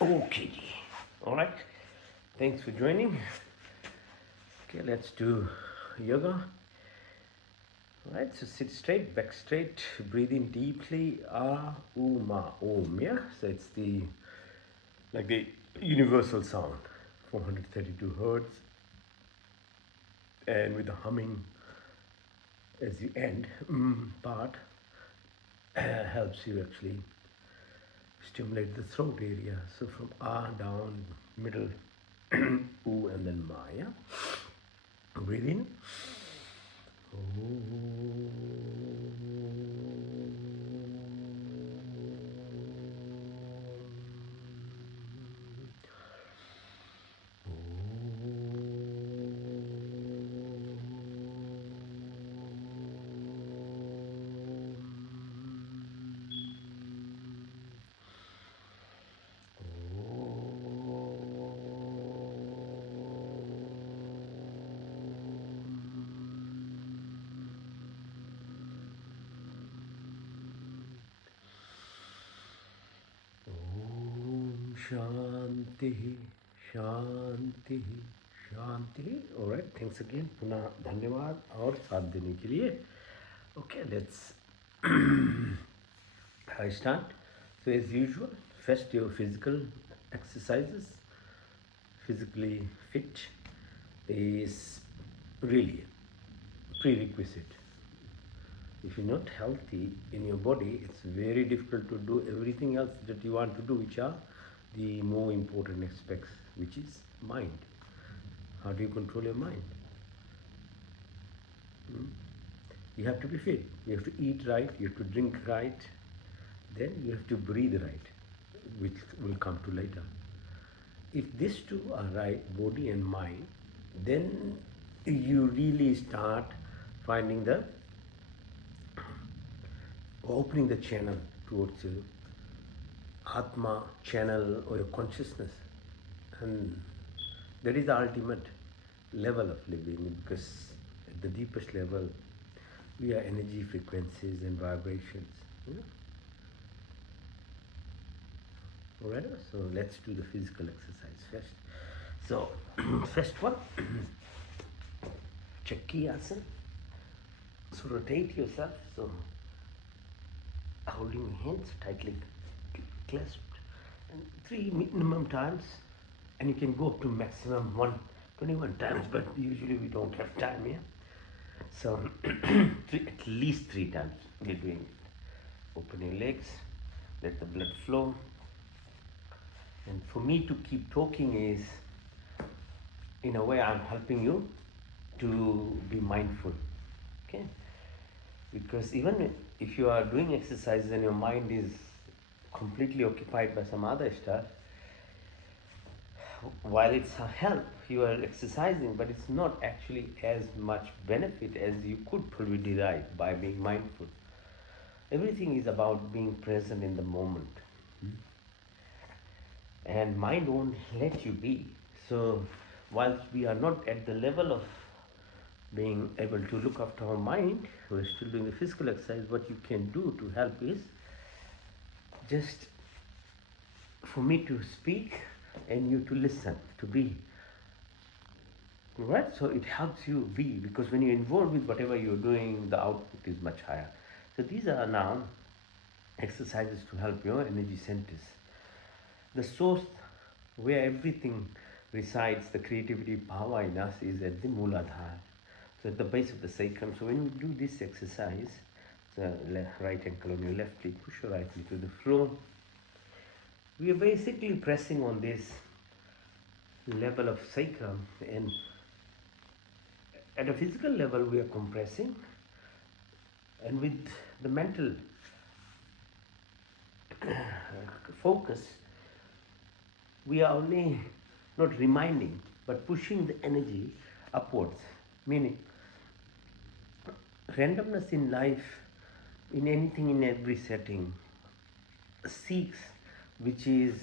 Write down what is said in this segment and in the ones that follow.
Okay, all right. Thanks for joining. Okay, let's do yoga. All right, so sit straight, back straight, breathe in deeply. Ah, ma, om. Yeah, so it's the universal sound, 432 hertz, and with the humming as you end part helps you actually stimulate the throat area. So from ah down, middle, oo, and then ma. Yeah, breathe in. Shanti, Shanti, Shanti. All right, thanks again. Puna धन्यवाद और साथ देने के लिए. Okay, let's I start. So as usual, first your physical exercises. Physically fit is really prerequisite. If you're not healthy in your body, it's very difficult to do everything else that you want to do, which are the more important aspects, which is mind. How do you control your mind? You have to be fit. You have to eat right. You have to drink right. Then you have to breathe right, which will come to later. If these two are right, body and mind, then you really start finding the opening the channel towards your Atma channel or your consciousness. And that is the ultimate level of living, because at the deepest level, we are energy frequencies and vibrations. Yeah? Alright, so let's do the physical exercise first. So, first one, Chakki Asana. So rotate yourself, so holding your hands tightly clasped, and 3 minimum times, and you can go up to maximum 121 times, but usually we don't have time here. So at least 3 times we're doing it. Open your legs, let the blood flow. And for me to keep talking is, in a way, I'm helping you to be mindful. Okay? Because even if you are doing exercises and your mind is completely occupied by some other stuff, while it's a help, you are exercising, but it's not actually as much benefit as you could probably derive by being mindful. Everything is about being present in the moment. And mind won't let you be. So whilst we are not at the level of being able to look after our mind, we're still doing the physical exercise. What you can do to help is just for me to speak and you to listen, to be. Right? So it helps you be, because when you're involved with whatever you're doing, the output is much higher. So these are now exercises to help your energy centers. The source where everything resides, the creativity power in us, is at the Mooladhara. So at the base of the sacrum. So when we do this exercise, the right ankle on your left leg, push your right knee to the floor. We are basically pressing on this level of sacrum, and at a physical level we are compressing, and with the mental focus, we are only not reminding but pushing the energy upwards. Meaning, randomness in life, in anything, in every setting, seeks which is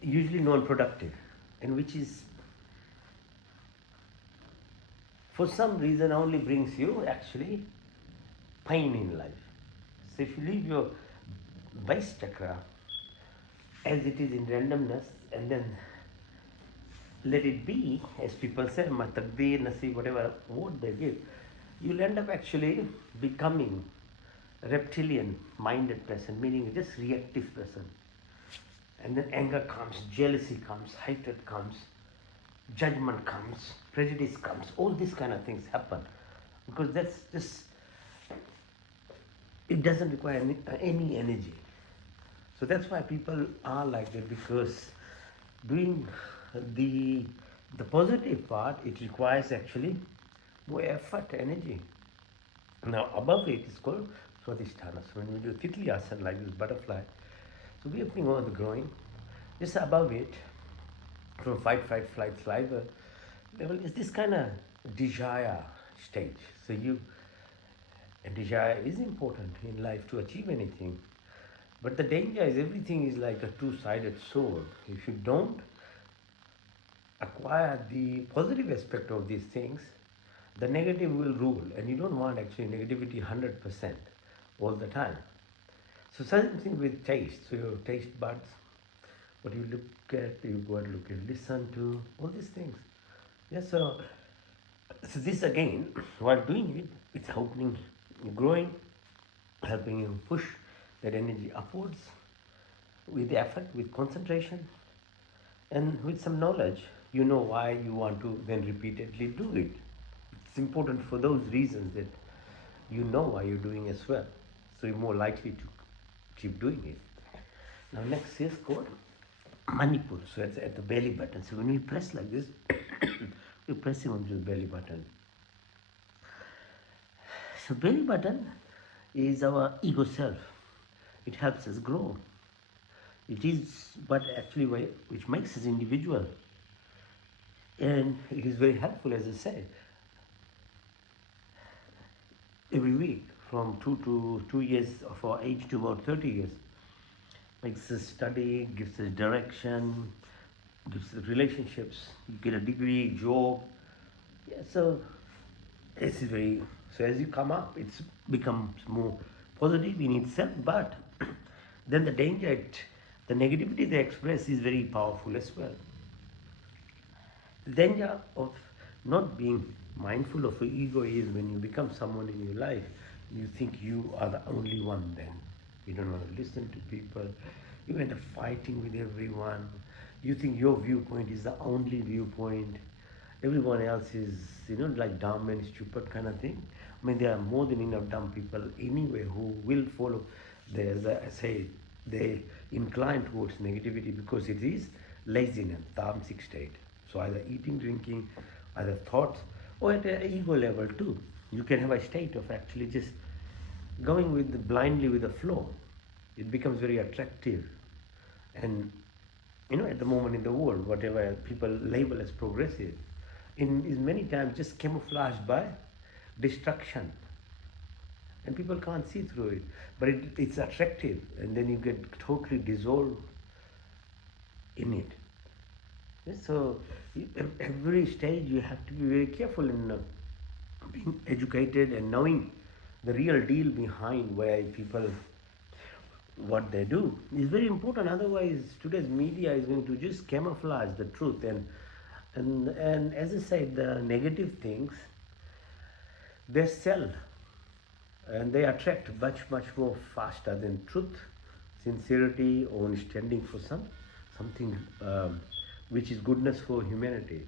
usually non-productive, and which is for some reason only brings you actually pain in life. So if you leave your base chakra as it is in randomness, and then let it be, as people say, matakdir, nasib, whatever word they give, you'll end up actually becoming a reptilian minded person, meaning just reactive person. And then anger comes, jealousy comes, hatred comes, judgment comes, prejudice comes, all these kind of things happen. Because that's just, it doesn't require any energy. So that's why people are like that, because doing the the positive part, it requires actually more effort, energy. Now above it is called Swadhisthana. So when we do Titli Asana, like this butterfly, so we are putting over the groin. Just above it, from fight, flight, saliva level, is this kind of desire stage. So and desire is important in life to achieve anything. But the danger is everything is like a two-sided sword. If you don't acquire the positive aspect of these things, the negative will rule, and you don't want actually negativity 100% all the time. So same thing with taste. So your taste buds, what you look at, you go and look and listen to, all these things. Yeah, so this again, while doing it, it's helping you growing, helping you push that energy upwards with effort, with concentration, and with some knowledge. You know why you want to then repeatedly do it. It's important for those reasons that you know why you're doing as well. So you're more likely to keep doing it. Now next is called Manipur. So it's at the belly button. So when we press like this, we're pressing onto the belly button. So belly button is our ego self. It helps us grow. It is but actually which makes us individual. And it is very helpful, as I said. Every week, from 2 years of our age to about 30 years, makes us study, gives us direction, gives us relationships. You get a degree, job. Yeah, so it's very. So as you come up, it becomes more positive in itself. But then the danger, the negativity they express is very powerful as well. The danger of not being mindful of your ego is when you become someone in your life, you think you are the only one then. You don't want to listen to people. You end up fighting with everyone. You think your viewpoint is the only viewpoint. Everyone else is, like dumb and stupid kind of thing. I mean, there are more than enough dumb people anyway who will follow. As I say, they incline towards negativity because it is laziness, tamasic state. So either eating, drinking, either thoughts, or at an ego level too. You can have a state of actually just going blindly with the flow. It becomes very attractive. And at the moment in the world, whatever people label as progressive, is many times just camouflaged by destruction. And people can't see through it. But it's attractive, and then you get totally dissolved in it. So every stage you have to be very careful in being educated and knowing the real deal behind why people what they do is very important. Otherwise, today's media is going to just camouflage the truth, and as I said, the negative things they sell and they attract much more faster than truth, sincerity, or standing for something which is goodness for humanity.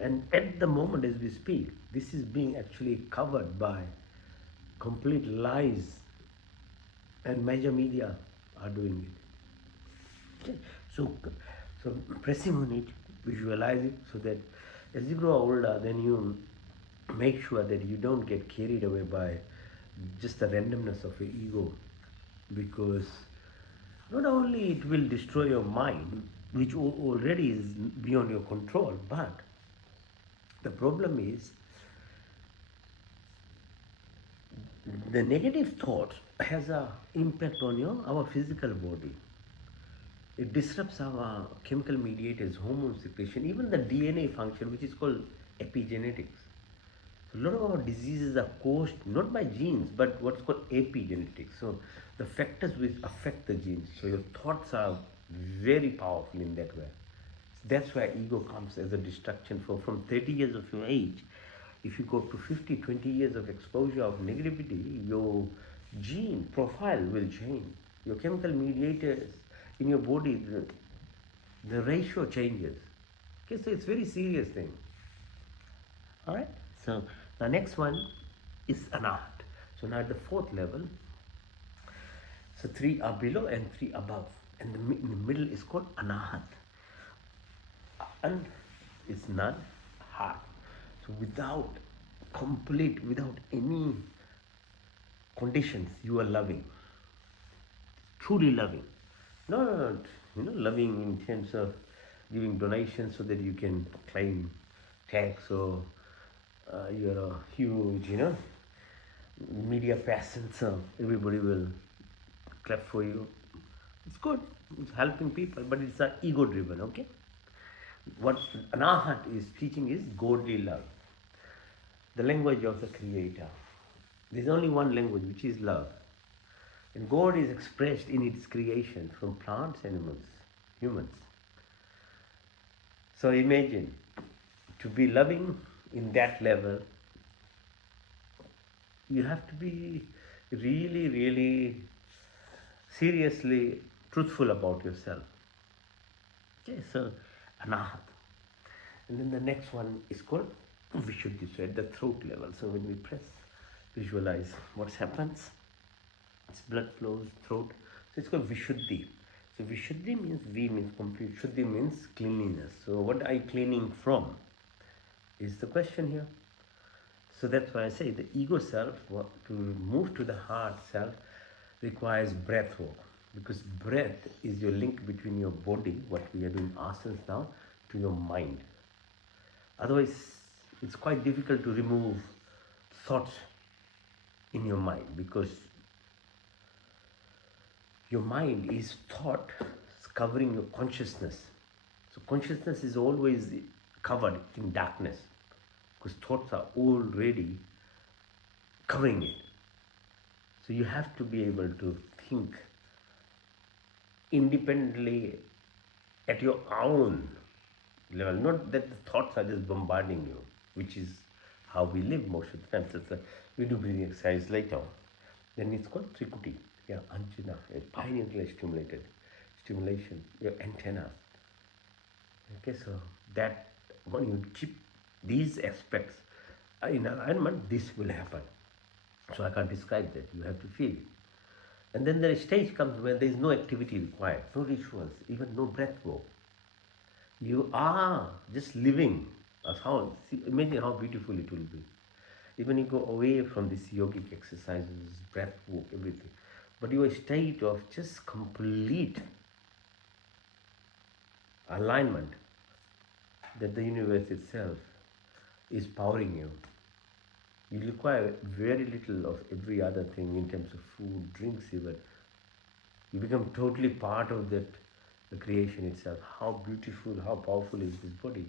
And at the moment as we speak, this is being actually covered by complete lies, and major media are doing it. Okay. So pressing on it, visualize it, so that as you grow older, then you make sure that you don't get carried away by just the randomness of your ego, because not only it will destroy your mind, which already is beyond your control, but the problem is the negative thought has an impact on our physical body. It disrupts our chemical mediators, hormone secretion, even the DNA function, which is called epigenetics. So a lot of our diseases are caused not by genes, but what's called epigenetics. So the factors which affect the genes. So your thoughts are very powerful in that way. That's where ego comes as a distraction from 30 years of your age. If you go to 50, 20 years of exposure of negativity, your gene profile will change. Your chemical mediators in your body, the ratio changes. Okay, so it's very serious thing. All right. So the next one is anahat. So now at the fourth level, so three are below and three above, and in the middle is called anahat. And is none, heart. So without any conditions, you are loving, truly loving. Not loving in terms of giving donations so that you can claim tax, or you're a huge, media person, so everybody will clap for you. It's good. It's helping people, but it's ego driven. Okay. What Anahat is teaching is godly love, the language of the Creator. There's only one language, which is love. And God is expressed in its creation from plants, animals, humans. So imagine to be loving in that level, you have to be really, really seriously truthful about yourself. Okay, so Anahat. And then the next one is called Vishuddhi, so at the throat level. So when we press, visualize what happens. It's blood flows, throat. So it's called Vishuddhi. So Vishuddhi means V means complete. Shuddhi means cleanliness. So what are you cleaning from is the question here. So that's why I say the ego self, to move to the heart self, requires breath work. Because breath is your link between your body, what we are doing asanas now, to your mind. Otherwise, it's quite difficult to remove thoughts in your mind, because your mind is thought covering your consciousness. So consciousness is always covered in darkness, because thoughts are already covering it. So you have to be able to think independently at your own level, not that the thoughts are just bombarding you, which is how we live most of the time. So we do breathing exercise later on. Then it's called Trikuti, yeah, Anjana, a pineally stimulation, your antenna. Okay, so that when you keep these aspects in alignment, this will happen. So I can't describe that, you have to feel it. And then the stage comes where there is no activity required, no rituals, even no breath work. You are just living. Imagine how beautiful it will be. Even you go away from these yogic exercises, breath work, everything. But your state of just complete alignment, that the universe itself is powering you. You require very little of every other thing in terms of food, drinks even. You become totally part of that, the creation itself. How beautiful, how powerful is this body?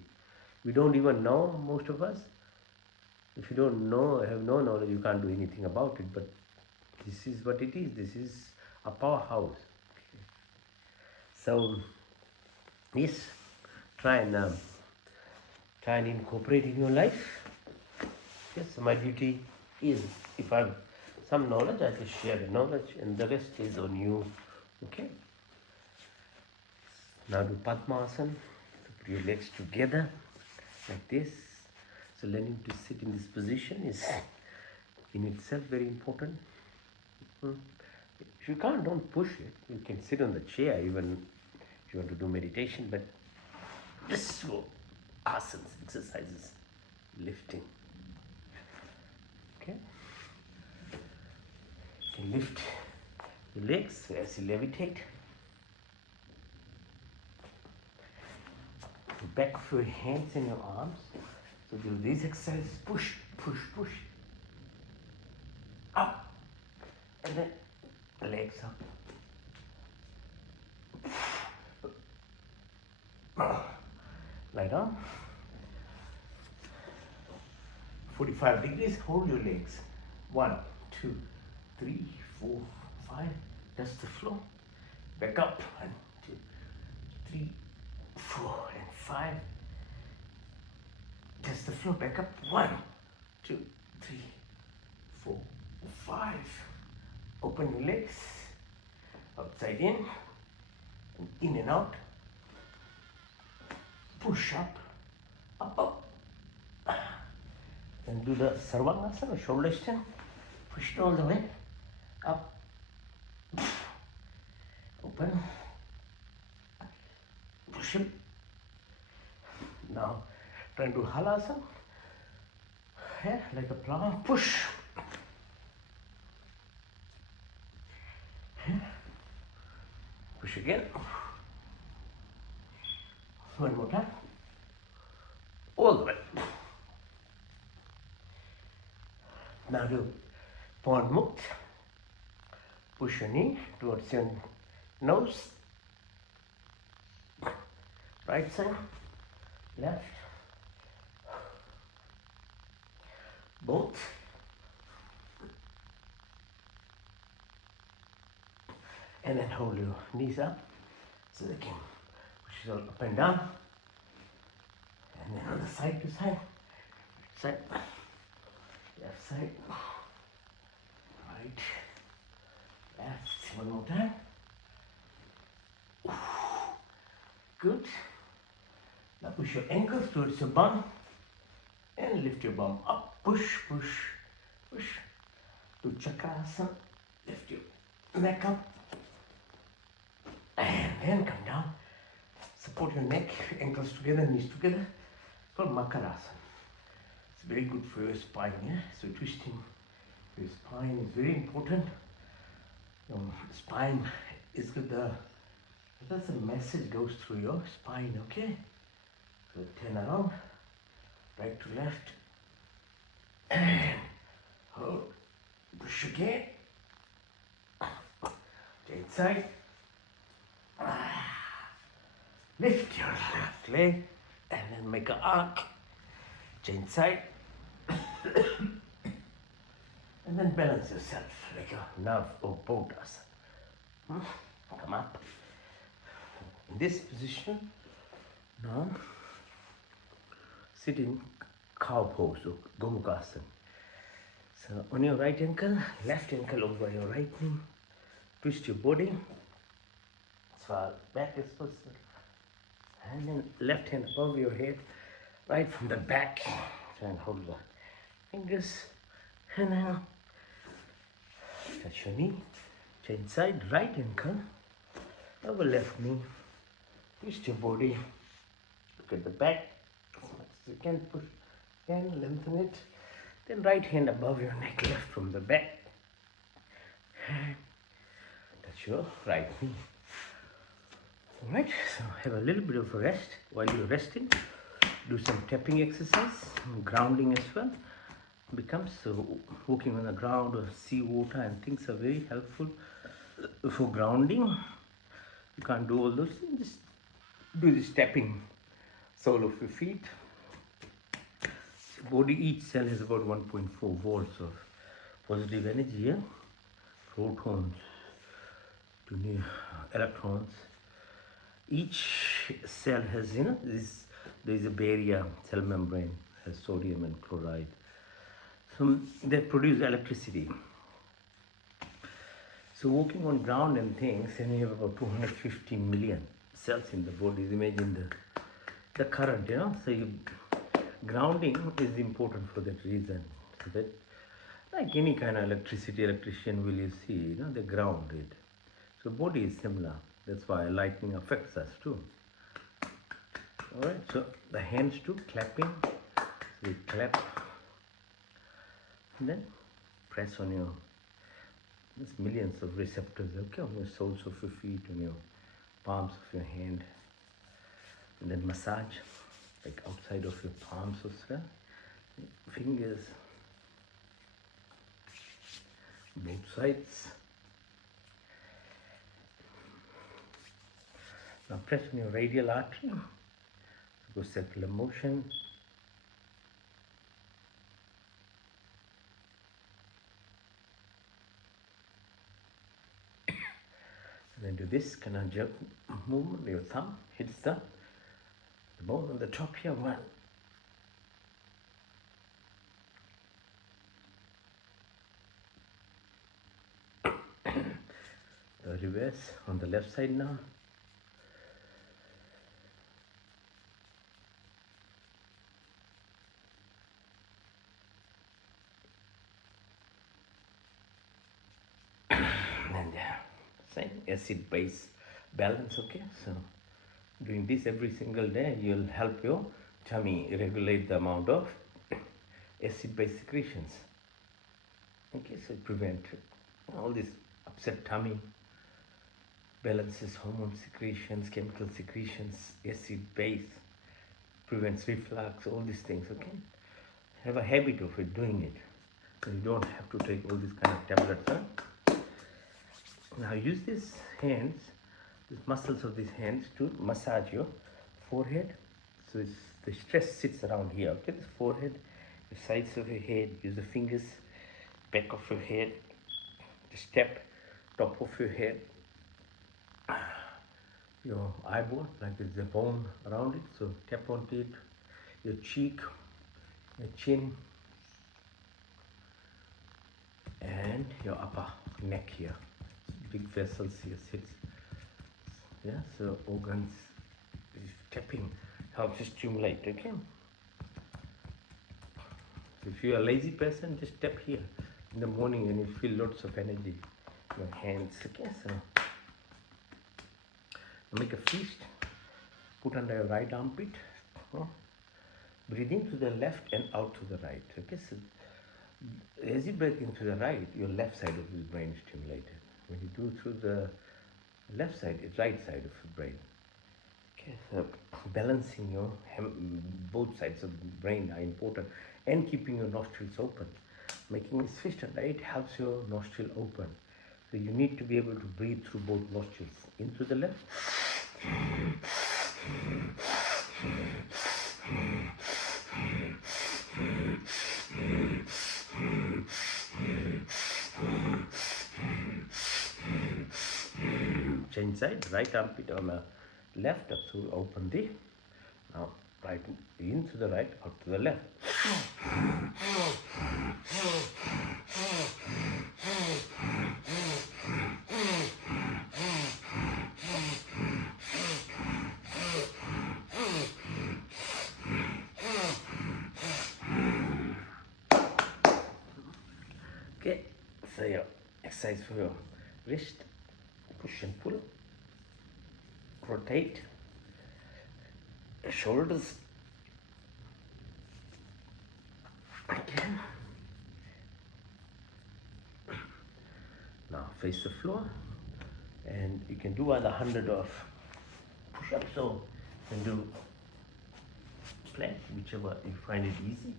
We don't even know, most of us. If you don't know, have no knowledge, you can't do anything about it. But this is what it is. This is a powerhouse. Okay. So, yes, try and incorporate in your life. Yes, so my duty is, if I have some knowledge, I just share the knowledge, and the rest is on you. Okay. Now do Padmasana. So put your legs together like this. So learning to sit in this position is in itself very important. If you can't, don't push it. You can sit on the chair even if you want to do meditation, but just for asanas, exercises, lifting. Okay? You can lift your legs as you levitate. The back of your hands and your arms. So do these exercises, push, push, push. Up. And then legs up. Lie down. 45 degrees, hold your legs. 1, 2, 3, 4, 5. Touch the floor. Back up. 1, 2. 3, 4, and 5. Test the floor. Back up. 1, 2, 3, 4, 5. Open your legs. Outside in. And in and out. Push up. Up, up. Then do the Sarvangasana, shoulder extend. Push it all the way. Up. Open. Push it. Now try and do Halasana. Yeah, like a plow. Push. Yeah. Push again. One more time. All the way. Now do Pond Mukta. Push your knee towards your nose. Right side, left, both. And then hold your knees up so they can push it all up and down. And then on the side to side, side, left side, right, left. One more time. Good. Now push your ankles towards your bum and lift your bum up. Push, push, push. Do Chakrasana. Lift your neck up. And then come down. Support your neck, ankles together, knees together. It's called Makarasana. It's very good for your spine. Yeah? So twisting your spine is very important. Spine is good. That's a message goes through your spine, okay? So turn around, right to left, and hold, push again, right side, lift your left leg, and then make an arc, change side, and then balance yourself like a nerve or bodas. Come up. In this position, now sit in cow pose or Gomukhasana. So on your right ankle, left ankle over your right knee, twist your body as far back as possible, and then left hand above your head, right from the back. Try and hold the fingers, and then touch your knee, change side, right ankle over left knee. Twist your body, look at the back as much as you can, push and lengthen it. Then right hand above your neck, left from the back. And touch your right knee. Alright, so have a little bit of a rest. While you're resting, do some tapping exercise, grounding as well. Becomes so walking on the ground or sea water and things are very helpful for grounding. You can't do all those things, just do this tapping sole of your feet. Body, each cell has about 1.4 volts of positive energy, yeah? Protons to electrons. Each cell has, there is a barrier, cell membrane, has sodium and chloride. So they produce electricity. So walking on ground and things, and you have about 250 million cells in the body. Imagine the current, So grounding is important for that reason. So that, like any kind of electrician will you see, they ground it. So body is similar. That's why lightning affects us too. Alright, so the hands too, clapping. So we clap. And then press on your, there's millions of receptors, okay, on your soles of your feet, on your palms of your hand. And then massage, like outside of your palms as well. Fingers, both sides. Now press on your radial artery, go circular motion. And then do do this kind of jerk movement. Your thumb hits the bone on the top here. One. The reverse on the left side now. And same acid base balance. Okay, so doing this every single day, you'll help your tummy regulate the amount of acid base secretions. Okay, so prevent all this upset tummy, balances hormone secretions, chemical secretions, acid base, prevents reflux, all these things. Okay, have a habit of it, doing it, so you don't have to take all these kind of tablets. Now use these hands, these muscles of these hands, to massage your forehead. So the stress sits around here. Okay, the forehead, the sides of your head. Use the fingers, back of your head, the step, top of your head, your eyeball, like there's a bone around it. So tap onto it. Your cheek, your chin, and your upper neck here. Big vessels here sits. Yeah, so organs, tapping helps to stimulate. Okay, so if you're a lazy person, just tap here in the morning and you feel lots of energy in your hands. Okay, so make a fist, put under your right armpit. Breathe in to the left and out to the right. Okay, so as you breathe into the right, your left side of the brain is stimulated. When you do through the left side, it's right side of the brain. Okay, so balancing your both sides of the brain are important, and keeping your nostrils open. Making this fist and right helps your nostril open. So you need to be able to breathe through both nostrils, in through the left, change side, right armpit on the left, so open the, now right in to the right, out to the left. Okay, so your exercise for your wrist, push and pull, rotate, shoulders, again. Now face the floor, and you can do 100 of push-ups, so you can do plank, whichever you find it easy.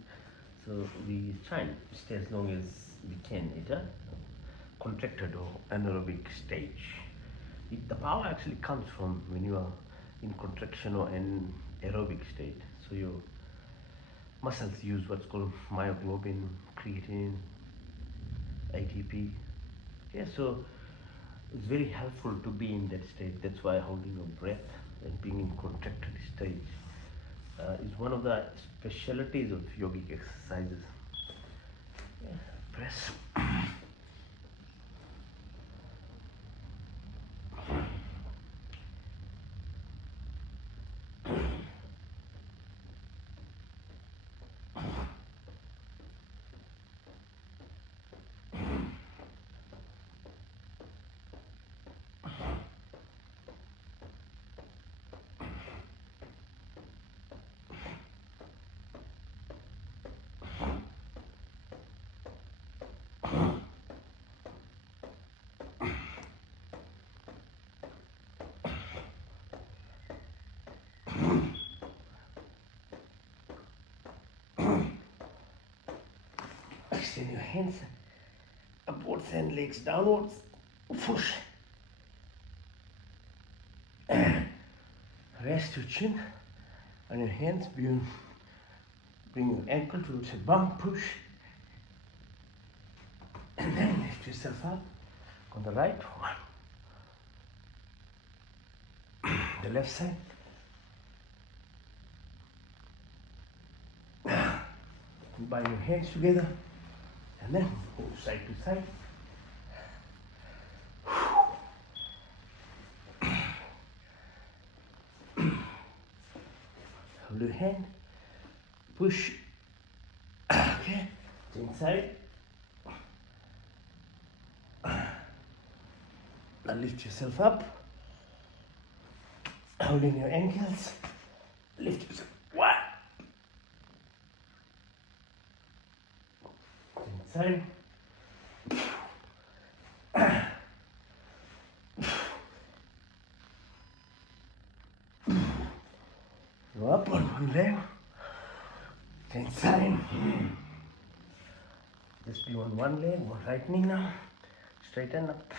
So we try and stay as long as we can at a contracted or anaerobic stage. The power actually comes from when you are in contraction or an aerobic state. So your muscles use what's called myoglobin, creatine, ATP. Yeah, so it's very helpful to be in that state. That's why holding your breath and being in contracted stage is one of the specialties of yogic exercises. Yeah, press. Extend your hands upwards and legs downwards. Push. Rest your chin on your hands. Bring your ankle towards your bum. Push. And then lift yourself up on the right. 1, the left side. Bind your hands together and then go side to side. Hold your hand, push, okay, to inside. Now lift yourself up, holding your ankles, lift yourself, one, inside. Go up on one leg, inside. Just be on one leg, right knee now. Straighten up,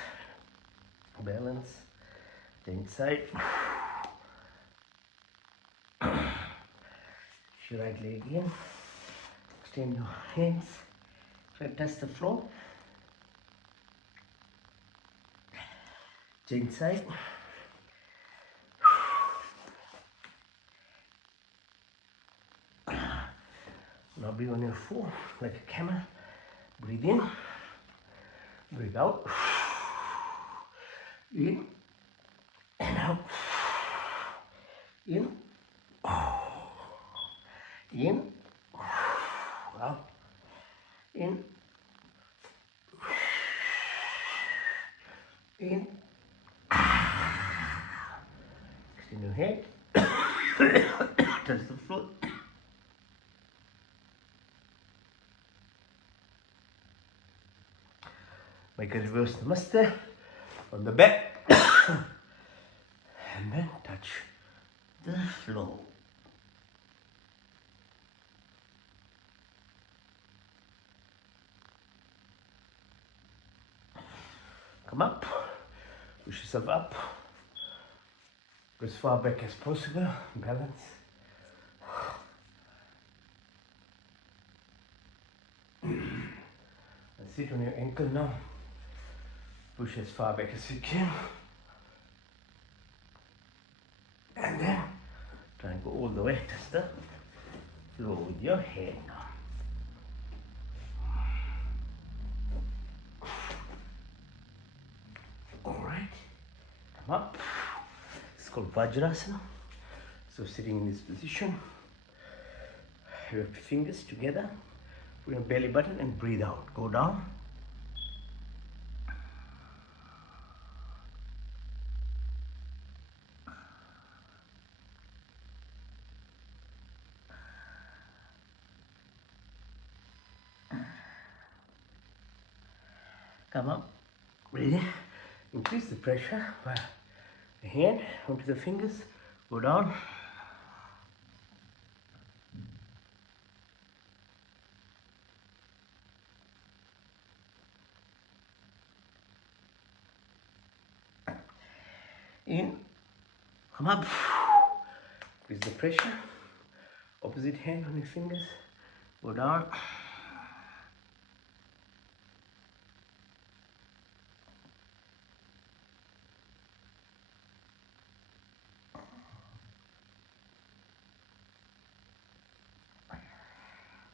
balance, inside. Your right leg in. Extend your hands. Try to touch the floor. Change side. Now be on your foot like a camel. Breathe in. Breathe out. In and out. In. In. Out. In. In. Extend your head. Touch the floor. Make a reverse namaste on the back. And then touch the floor. Come up, push yourself up, go as far back as possible, balance. And sit on your ankle now, push as far back as you can. And then try and go all the way, touch the floor with your head now. Alright, come up. It's called Vajrasana. So sitting in this position, your fingers together, put your belly button and breathe out. Go down. Come up. Breathe in. Increase the pressure by the hand onto the fingers. Go down. In. Come up. Increase the pressure. Opposite hand on your fingers. Go down.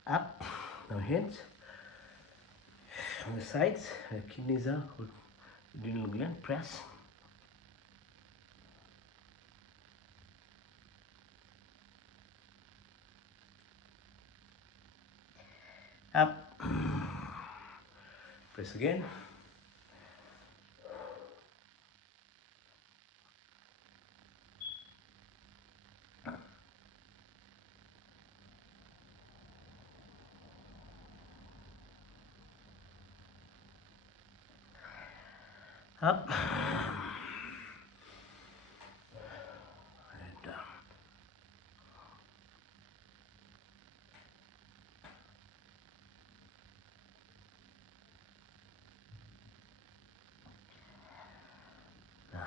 Up. Now hands on the sides. Kidneys are adrenal gland. Press. Up. Press again. Up. And down. Now,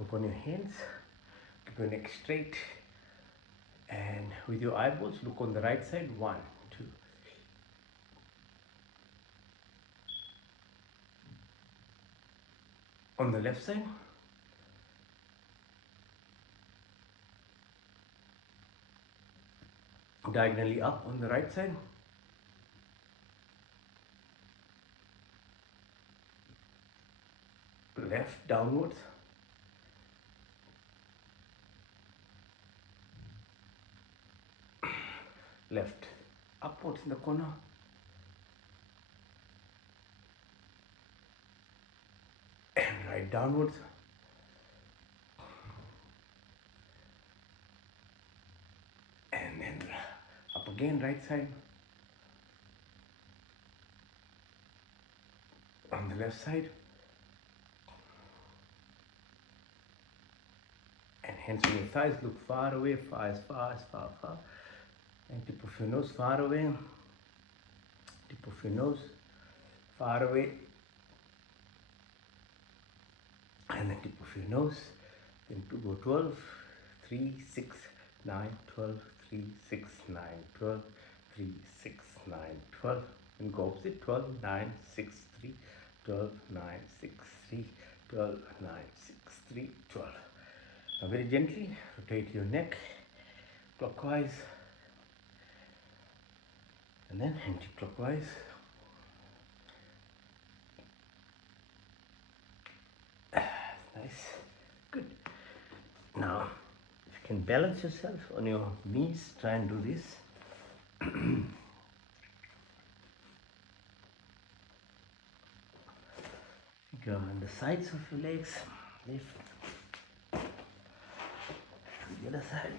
open your hands, keep your neck straight, and with your eyeballs, look on the right side. 1, 2. On the left side, diagonally up on the right side, left downwards, left upwards in the corner, and right downwards, and then up again, right side, on the left side, and hands on your thighs, look far away, far, and tip of your nose far away, tip of your nose far away, and then tip of your nose, then to go 12, 3, 6, 9, 12, 3, 6, 9, 12, 3, 6, 9, 12, and go opposite, 12, 9, 6, 3, 12, 9, 6, 3, 12, 9, 6, 3, 12. Now very gently rotate your neck clockwise and then anti-clockwise. Nice, good. Now, if you can balance yourself on your knees, try and do this. Go on the sides of your legs, lift to the other side.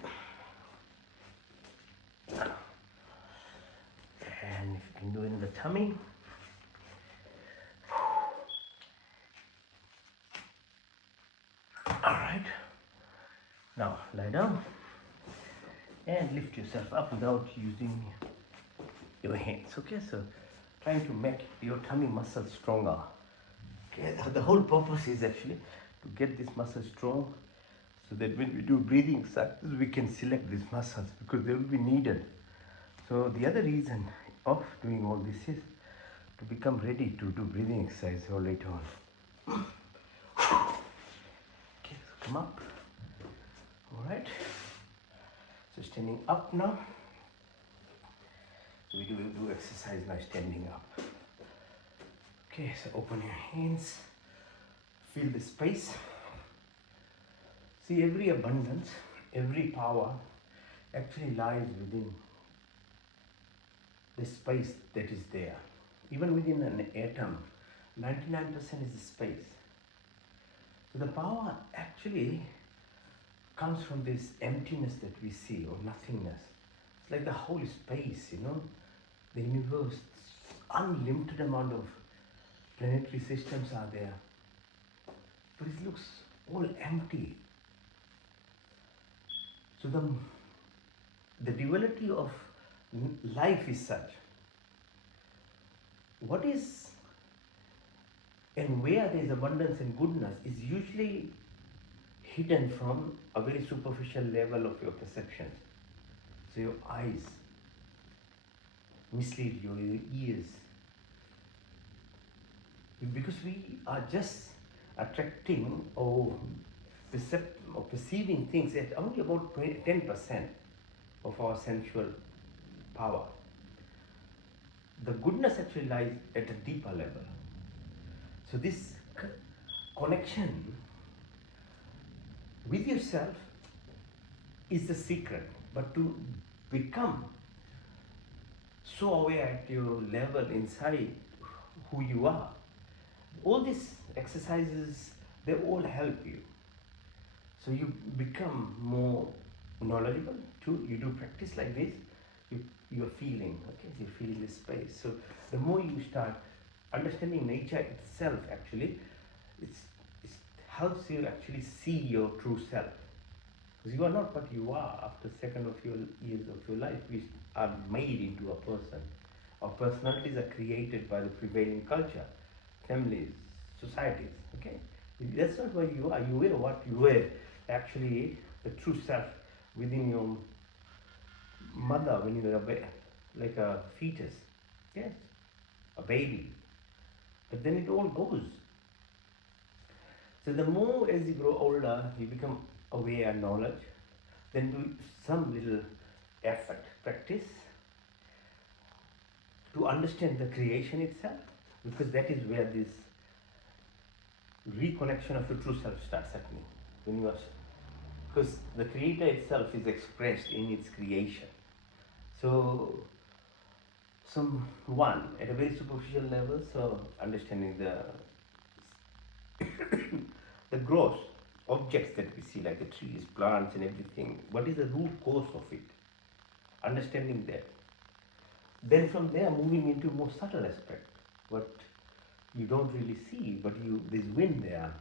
And if you can do it in the tummy. Alright, now lie down and lift yourself up without using your hands. Okay, so trying to make your tummy muscle stronger. Okay, the whole purpose is actually to get this muscle strong so that when we do breathing exercises we can select these muscles because they will be needed. So the other reason of doing all this is to become ready to do breathing exercise all later on. Okay, so come up. Alright. So standing up now. So we do exercise now standing up. Okay, so open your hands. Feel the space. See, every abundance, every power actually lies within the space that is there. Even within an atom, 99% is the space. So the power actually comes from this emptiness that we see, or nothingness. It's like the whole space, the universe, unlimited amount of planetary systems are there. But it looks all empty. So the duality of life is such. What is and where there is abundance and goodness is usually hidden from a very superficial level of your perception. So your eyes mislead you, your ears. Because we are just attracting or perceiving things at only about 10% of our sensual power. The goodness actually lies at a deeper level. So this connection with yourself is the secret. But to become so aware at your level inside who you are, all these exercises, they all help you. So you become more knowledgeable too. You do practice like this, you're feeling, okay, you're feeling this space. So the more you start understanding nature itself, actually, it helps you actually see your true self. Because you are not what you are after second of your years of your life. We are made into a person. Our personalities are created by the prevailing culture, families, societies, okay? That's not what you are. You were what you were, actually, the true self within your mother when you were like a fetus, yes, a baby. But then it all goes. So the more as you grow older, you become aware and knowledge, then do some little effort, practice to understand the creation itself, because that is where this reconnection of the true self starts happening. When you are, because the creator itself is expressed in its creation. So, one at a very superficial level, so understanding the gross objects that we see, like the trees, plants, and everything. What is the root cause of it? Understanding that. Then from there, moving into more subtle aspect, what you don't really see, but there's wind there,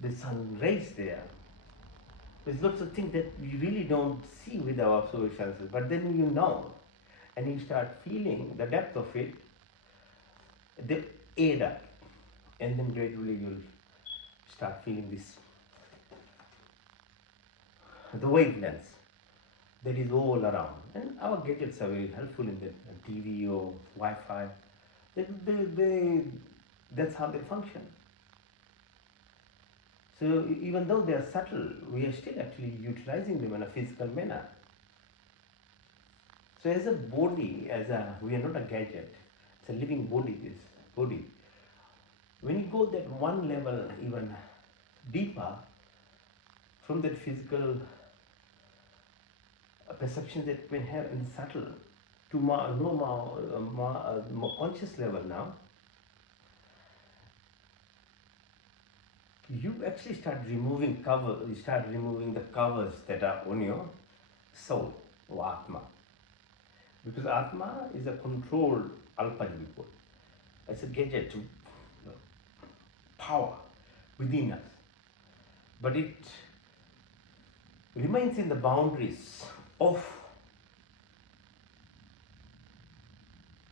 there's sun rays there. There's lots of things that we really don't see with our observation senses, but then you know, and you start feeling the depth of it, they aid up, and then gradually you'll start feeling this, the wavelengths that is all around. And our gadgets are very helpful in that, TV or Wi-Fi, that's how they function. So even though they are subtle, we are still actually utilizing them in a physical manner. So as a body, we are not a gadget, it's a living body, this body. When you go that one level even deeper, from that physical perception that we have in subtle to more conscious level now, you actually start removing the covers that are on your soul or Atma. Because Atma is a controlled Alpajivipur. It's a gadget, power within us. But it remains in the boundaries of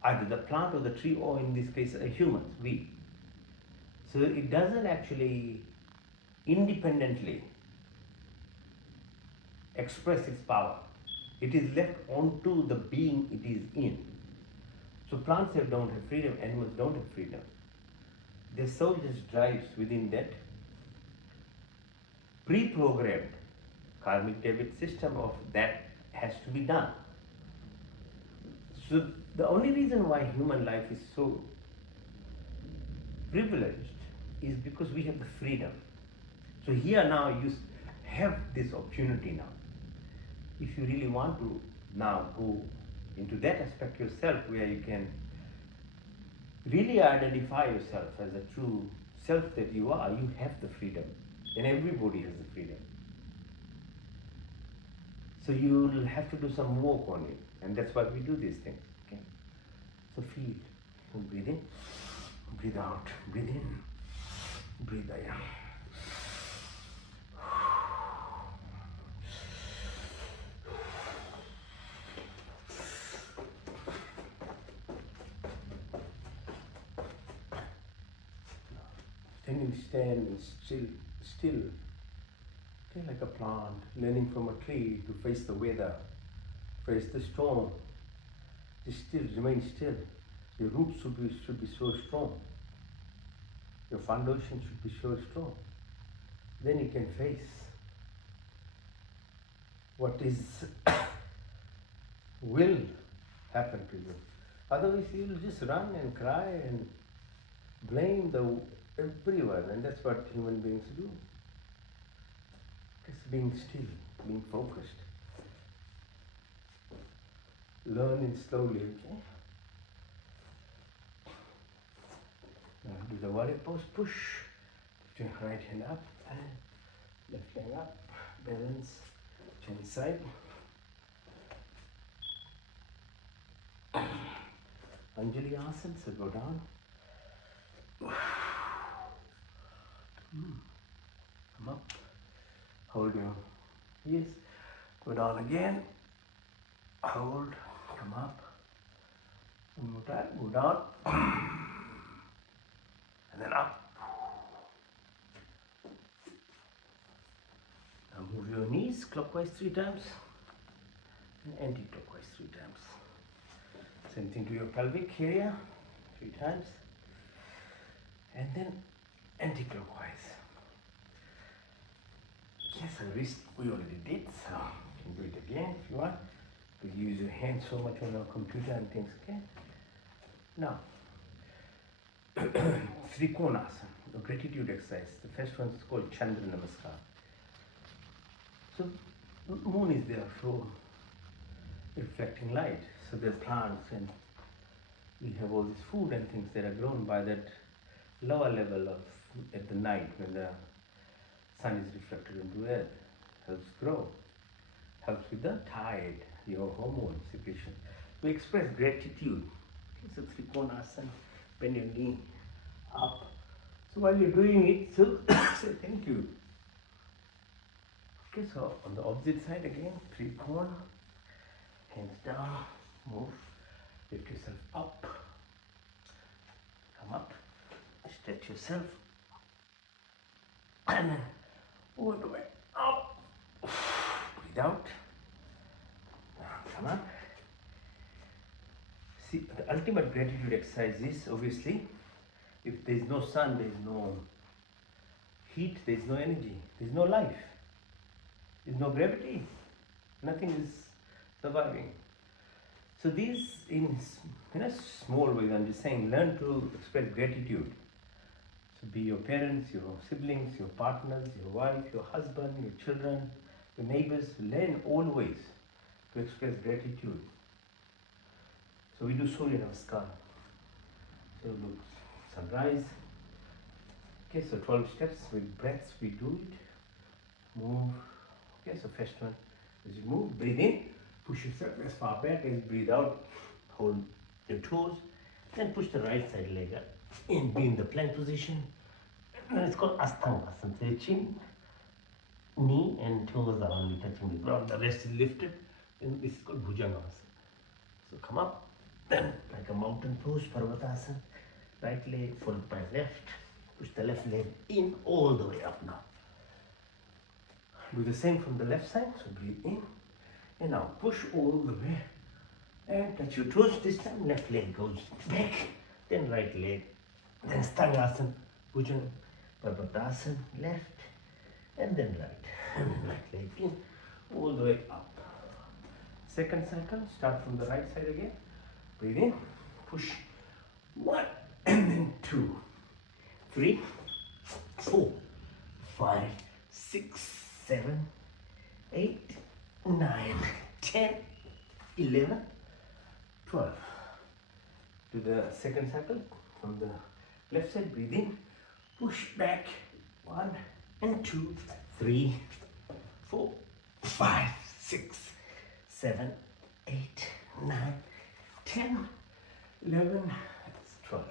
either the plant or the tree, or in this case, humans, we. So it doesn't actually independently express its power. It is left onto the being it is in. So plants don't have freedom, animals don't have freedom. Their soul just drives within that pre-programmed karmic debit system of that has to be done. So the only reason why human life is so privileged is because we have the freedom. So here now you have this opportunity now. If you really want to now go into that aspect yourself, where you can really identify yourself as a true self that you are, you have the freedom. And everybody has the freedom. So you'll have to do some work on it. And that's why we do these things. Okay? So feel. Breathe in, breathe out, breathe in, breathe out. Standing still, okay, like a plant, learning from a tree to face the weather, face the storm. Just still, remain still. Your roots should be so strong. Your foundation should be so strong. Then you can face what is will happen to you. Otherwise, you'll just run and cry and blame everyone, and that's what human beings do. Just being still, being focused. Learn it slowly, okay? Now do the warrior pose, push. Lift your right hand up and left leg up. Balance, chin side. Anjali Asana, so go down. Come up. Hold your ears. Go down again. Hold. Come up. One more time. Go down. And then up. Now move your knees clockwise 3 times and anti-clockwise 3 times. Same thing to your pelvic area 3 times. And then anti-clockwise. Yes, the wrist we already did, so You can do it again if you want. You use your hands so much on your computer and things, okay? Now, Trikonasana, the gratitude exercise. The first one is called Chandra Namaskar. So, moon is there for reflecting light. So there are plants and we have all this food and things that are grown by that lower level of at the night when the sun is reflected into earth. Helps grow, helps with the tide, your hormone secretion. We express gratitude. Okay, so Trikonasana, bend your knee up. So while you're doing it, so say thank you. Okay, so on the opposite side again, Trikona, hands down, move, lift yourself up, come up, stretch yourself, and then all the way up. Breathe out. Now come up. See, the ultimate gratitude exercise is obviously if there is no sun, there is no heat, there is no energy, there is no life, there is no gravity, nothing is surviving. So these, in a small way, I'm just saying, learn to express gratitude. So be your parents, your siblings, your partners, your wife, your husband, your children, your neighbors, learn always to express gratitude. So we do Surya Namaskar. So look, sunrise. Okay, so 12 steps with breaths, we do it. Move. Okay, so first one is you move, breathe in, push yourself as far back as breathe out, hold your toes, then push the right side leg up and be in the plank position. And it's called Asthangasana. So your chin, knee and toes are only touching the ground, the rest is lifted, and this is called Bhujangasana. So come up, then like a mountain pose, Parvatasana, right leg followed by left, push the left leg in all the way up now. Do the same from the left side, so breathe in, and now push all the way, and touch your toes. This time left leg goes back, then right leg, then Sthangasana, Bhujan, Parvatasana, left, and then right, and then right leg in, all the way up. Second cycle, start from the right side again, breathe in, push, 1, and then 2, 3, 4, 5, 6, 7, 8, 9, 10, 11, 12. Do the second cycle from the left side, breathe in, push back, 1 and 2, 3, 4, 5, 6, 7, 8, 9, 10, 11, 12.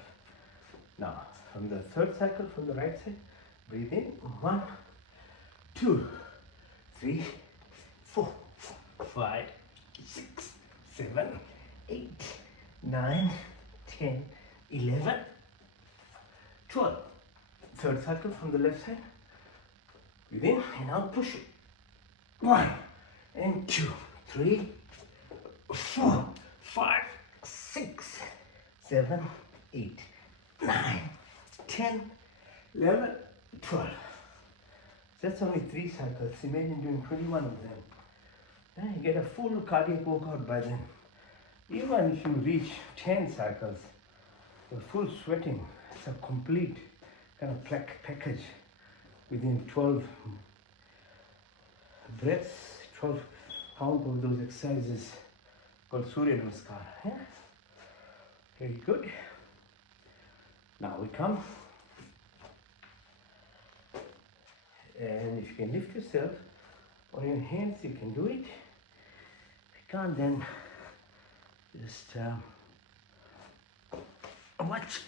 Now, from the third cycle from the right side, breathe in, 1, 2, 3, 4, 5, 6, 7, 8, 9, 10, 11, 12. Third cycle from the left side. Breathe in and now push it. 1 and 2, 3, 4, 5, 6, 7, 8, 9, 10, 11, 12. That's only 3 cycles. Imagine doing 21 of them. Then you get a full cardiac workout by then. Even if you reach 10 cycles, you're full sweating. It's a complete kind of package within 12 breaths, 12 count of those exercises called Surya Namaskar. Yeah? Very good. Now we come. And if you can lift yourself on your hands, you can do it. If you can't, then just watch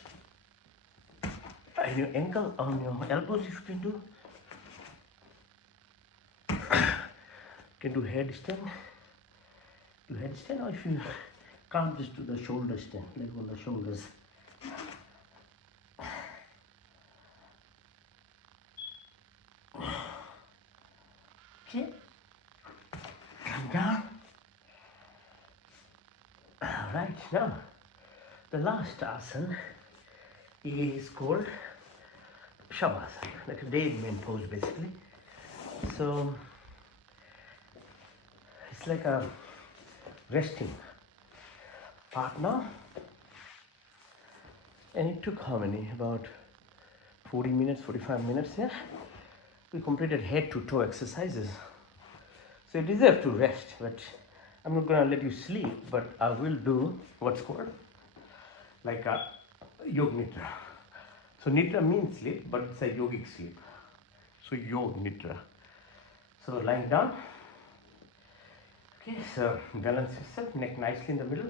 your ankle on your elbows if you can do. You can do headstand. Do headstand, or if you can't, just do the shoulder stand, leg on the shoulders. Okay, come down. Alright, now the last asana is called Shavasana, like a day main pose basically. So It's like a resting part now. And it took how many? About 40 minutes, 45 minutes, yeah? We completed head to toe exercises. So you deserve to rest, but I'm not gonna let you sleep, but I will do what's called like a yog nidra. So nidra means sleep, but it's a yogic sleep. So yog nidra. So lying down. Okay, so balance yourself, neck nicely in the middle.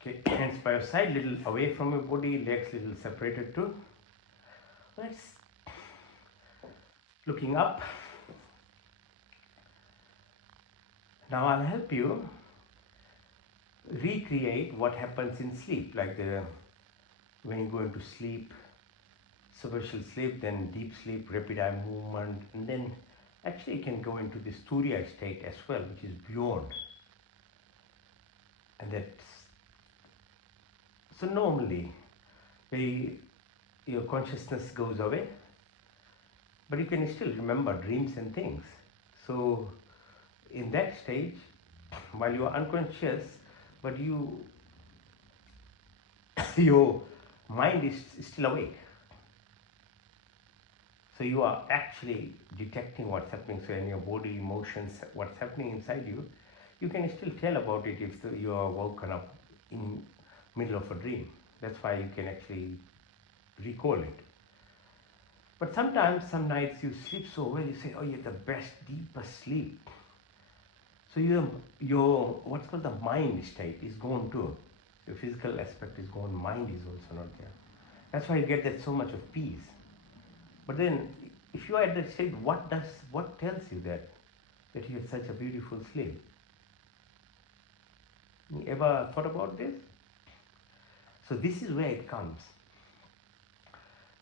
Okay, hands by your side, little away from your body, legs little separated too. Let's looking up. Now I'll help you recreate what happens in sleep, like when you go into sleep, superficial sleep, then deep sleep, rapid eye movement, and then actually you can go into this turiya state as well, which is beyond. And that's so normally your consciousness goes away, but you can still remember dreams and things. So in that stage, while you are unconscious, but your mind is still awake. So you are actually detecting what's happening. So in your body, emotions, what's happening inside you, you can still tell about it if you are woken up in middle of a dream. That's why you can actually recall it. But sometimes, some nights you sleep so well, you say, oh, you're the best, deepest sleep. So your what's called the mind state is gone too. Your physical aspect is gone, mind is also not there. That's why you get that so much of peace. But then, if you are at that state, what tells you that you had such a beautiful sleep? You ever thought about this? So this is where it comes.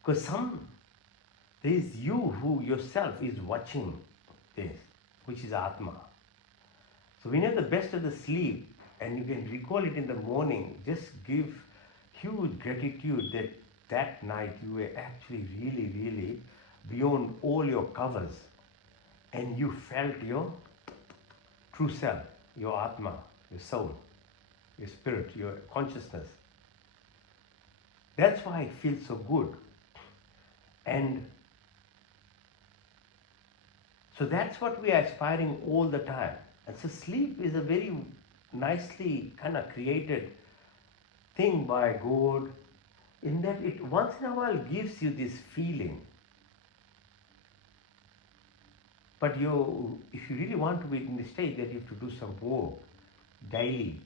Because there is you who yourself is watching this, which is Atma. So when you have the best of the sleep and you can recall it in the morning, just give huge gratitude that that night you were actually really, really beyond all your covers and you felt your true self, your Atma, your soul, your spirit, your consciousness. That's why it feels so good. And so that's what we are aspiring all the time. And so sleep is a very nicely kind of created thing by God, in that it once in a while gives you this feeling. But if you really want to be in the state, that you have to do some work daily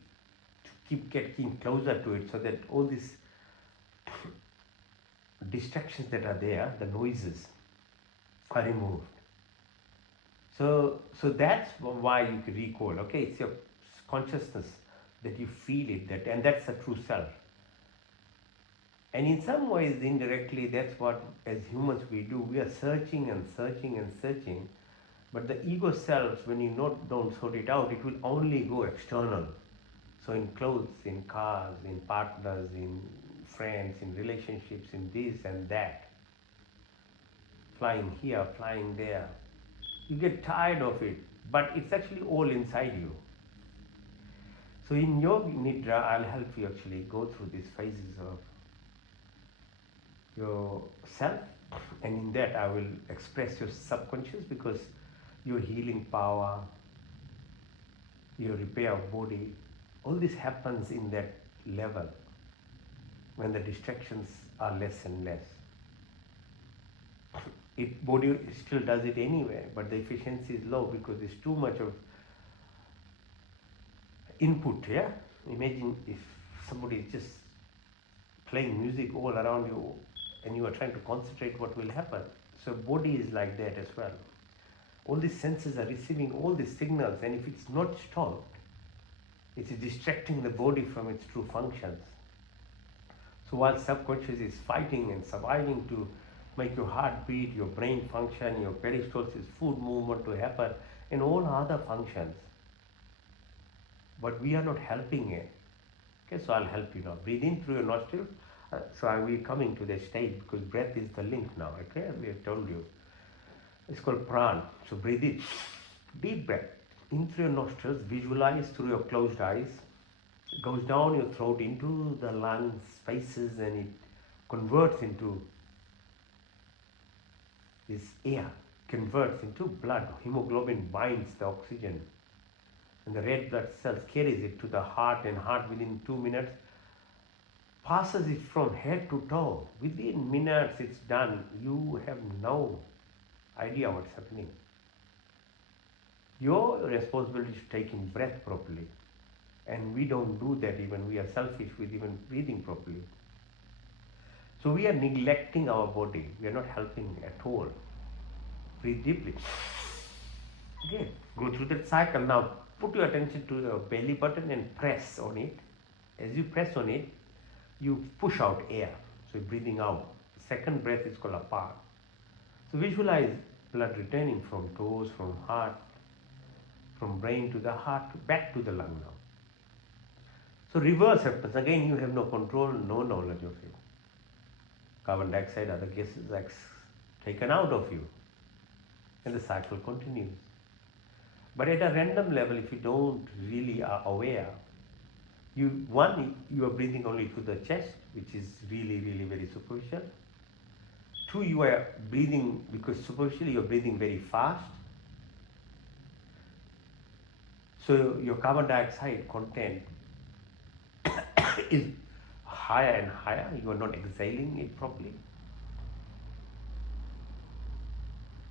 to keep getting closer to it, so that all these distractions that are there, the noises, are removed. So that's why you can recall. Okay, it's your consciousness that you feel it, and that's the true self. And in some ways, indirectly, that's what as humans we do. We are searching and searching and searching, but the ego selves, when you don't sort it out, it will only go external. So in clothes, in cars, in partners, in friends, in relationships, in this and that, flying here, flying there. You get tired of it, but it's actually all inside you. So in Yoga Nidra, I'll help you actually go through these phases of yourself, and in that I will express your subconscious, because your healing power, your repair of body, all this happens in that level when the distractions are less and less. Body still does it anyway, but the efficiency is low because there's too much of input. Yeah, imagine if somebody is just playing music all around you and you are trying to concentrate, what will happen? So body is like that as well. All these senses are receiving all these signals, and if it's not stopped, it's distracting the body from its true functions. So while subconscious is fighting and surviving to make your heart beat, your brain function, your peristalsis, food movement to happen, and all other functions, but we are not helping it. Okay, so I'll help you now. Breathe in through your nostril. So I will be coming to the stage, because breath is the link now. Okay, we have told you. It's called pran. So breathe in. Deep breath in through your nostrils, visualize through your closed eyes, it goes down your throat into the lung spaces and it converts into this air, converts into blood. Hemoglobin binds the oxygen and the red blood cells carries it to the heart, and heart within 2 minutes passes it from head to toe. Within minutes it's done. You have no idea what's happening. Your responsibility is taking breath properly. And we don't do that even. We are selfish with even breathing properly. So we are neglecting our body. We are not helping at all. Breathe deeply. Okay, go through that cycle. Now put your attention to the belly button and press on it. As you press on it, you push out air. So you're breathing out. Second breath is called apart. So visualize blood returning from toes, from heart, from brain to the heart, back to the lung now. So reverse happens. Again, you have no control, no knowledge of it. Carbon dioxide, other gases are taken out of you. And the cycle continues. But at a random level, if you don't really are aware, you are breathing only to the chest, which is really, really very superficial. Two, you are breathing, because superficially you're breathing very fast. So your carbon dioxide content is higher and higher. You are not exhaling it properly.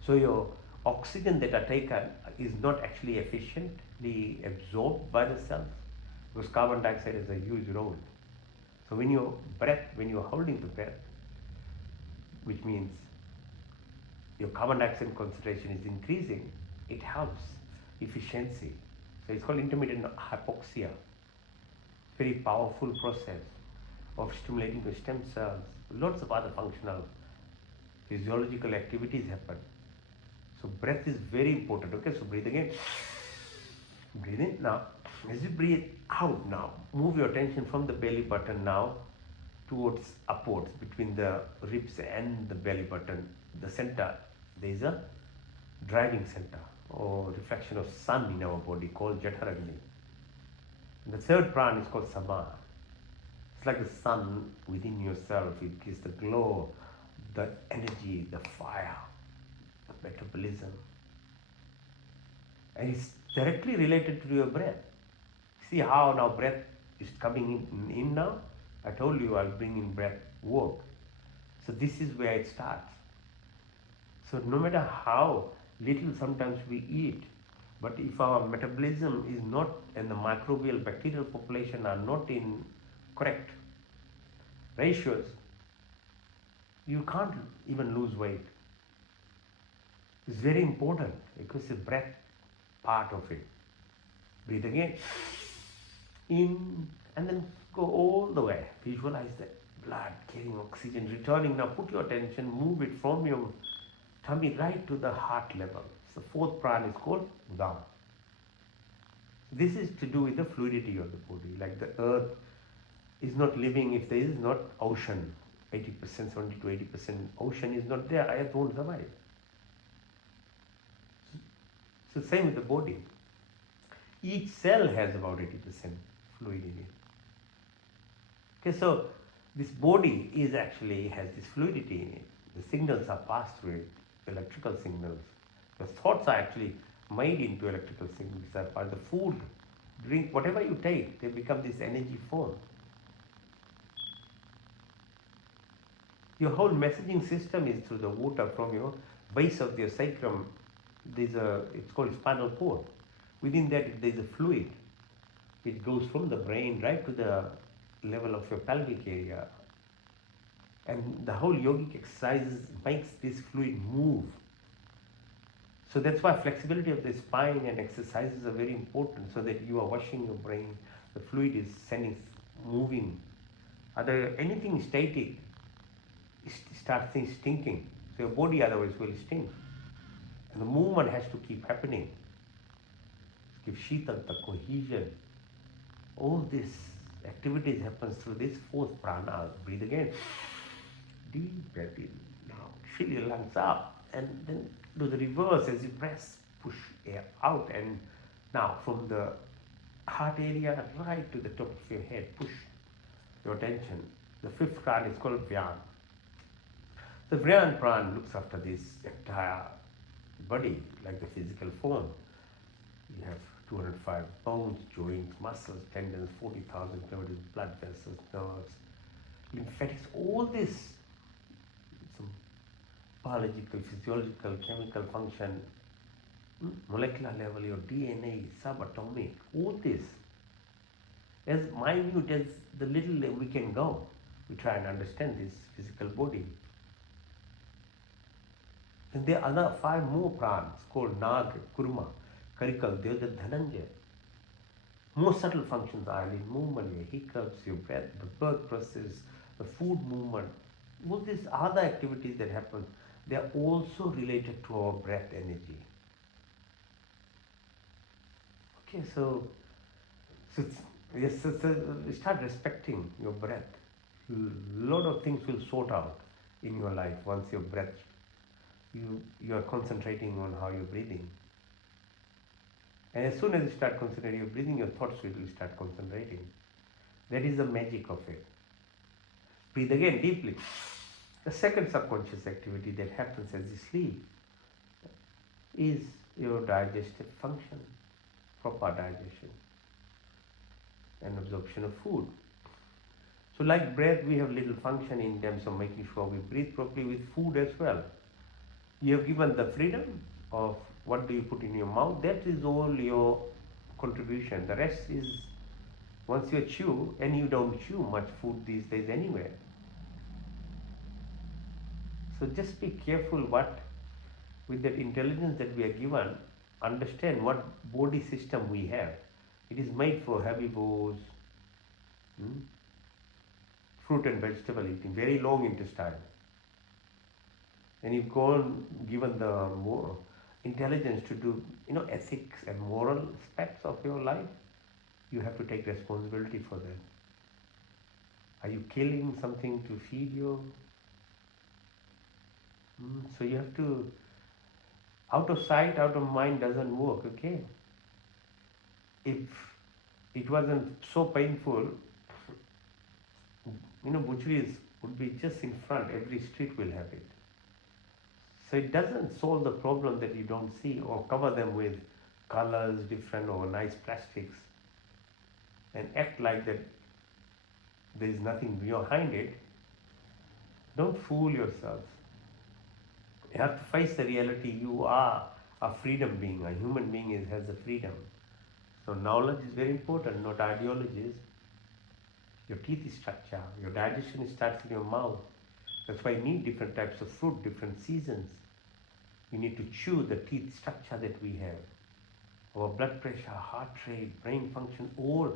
So your oxygen that are taken is not actually efficiently absorbed by the cells, because carbon dioxide has a huge role. So when you are holding the breath, which means your carbon dioxide concentration is increasing, it helps efficiency. So it's called intermittent hypoxia. Very powerful process of stimulating the stem cells. Lots of other functional physiological activities happen. So breath is very important. Okay, so breathe again. Breathe in. Now, as you breathe out now, move your attention from the belly button now towards upwards between the ribs and the belly button. The center, there is a driving center or reflection of sun in our body called Jataragni. The third prana is called Sama. It's like the sun within yourself. It gives the glow, the energy, the fire, the metabolism. And it's directly related to your breath. See how now breath is coming in now? I told you I'll bring in breath work. So this is where it starts. So no matter how little sometimes we eat, but if our metabolism is not, and the microbial bacterial population are not in correct ratios, you can't even lose weight. It's very important because the breath part of it. Breathe again. In and then go all the way. Visualize the blood carrying oxygen, returning. Now put your attention, move it from your tummy right to the heart level. So fourth prana is called Udam. This is to do with the fluidity of the body. Like the earth is not living if there is not ocean. 80%, 70 to 80% ocean is not there, earth won't survive. So same with the body. Each cell has about 80% fluid in it. Okay, so this body is actually has this fluidity in it. The signals are passed through it, electrical signals. The thoughts are actually made into electrical signals. By the food, drink, whatever you take, they become this energy form. Your whole messaging system is through the water from your base of your sacrum. It's called spinal cord. Within that, there's a fluid. It goes from the brain right to the level of your pelvic area. And the whole yogic exercises makes this fluid move. So that's why flexibility of the spine and exercises are very important, so that you are washing your brain. The fluid is moving. Anything static, starts stinking. So your body otherwise will stink. And the movement has to keep happening. Give shitalta, cohesion. All these activities happens through this fourth prana. Breathe again. Deep breath in. Now fill your lungs up and then do the reverse as you press, push air out and Now, from the heart area right to the top of your head, push your attention. The fifth prana is called Vyam. The Vyam prana looks after this entire body, like the physical form. You have 205 bones, joints, muscles, tendons, 40,000 kilometers, blood vessels, nerves, lymphatics, all this, some biological, physiological, chemical function, molecular level, your DNA, subatomic, all this. As minute as the little we can go, we try and understand this physical body. And there are other 5 more pranas called Nag, Kurma, Karikal, Devda, Dhananjay. More subtle functions are in movement, your hiccups, your breath, the birth process, the food movement. All these other activities that happen, they are also related to our breath energy. Okay, so yes, so start respecting your breath. A lot of things will sort out in your life once your breath, you are concentrating on how you're breathing. And as soon as you start concentrating your breathing, your thoughts will start concentrating. That is the magic of it. Breathe again deeply. The second subconscious activity that happens as you sleep is your digestive function, proper digestion and absorption of food. So like breath, we have little function in terms of making sure we breathe properly with food as well. You have given the freedom of what do you put in your mouth. That is all your contribution. The rest is once you chew, and you don't chew much food these days anyway. So just be careful what, with that intelligence that we are given, understand what body system we have. It is made for herbivores, hmm, fruit and vegetable eating, very long intestine. And you've gone given the more intelligence to do, ethics and moral aspects of your life, you have to take responsibility for that. Are you killing something to feed you? So you have to, out of sight, out of mind doesn't work, okay? If it wasn't so painful, butcheries would be just in front, every street will have it. So it doesn't solve the problem that you don't see, or cover them with colors different or nice plastics and act like that there is nothing behind it. Don't fool yourself. You have to face the reality. You are a freedom being. A human being has a freedom. So knowledge is very important, not ideologies. Your teeth structure, your digestion starts in your mouth. That's why you need different types of fruit, different seasons. You need to chew the teeth structure that we have. Our blood pressure, heart rate, brain function, all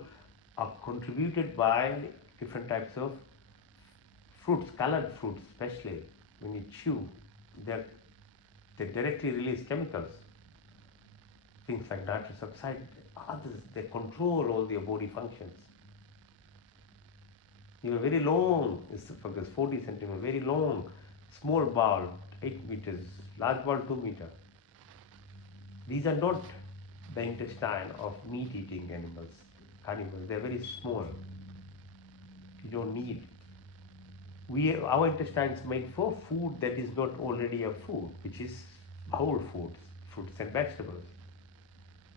are contributed by different types of fruits, colored fruits especially. When you chew, they directly release chemicals. Things like nitrous oxide, others, they control all your body functions. You have a very long esophagus, 40 centimeters, very long, small bowel, 8 meters, large bowel, 2 meters. These are not the intestine of meat-eating animals, carnivores. They are very small. You don't need. Our intestine is made for food that is not already a food, which is whole foods, fruits and vegetables.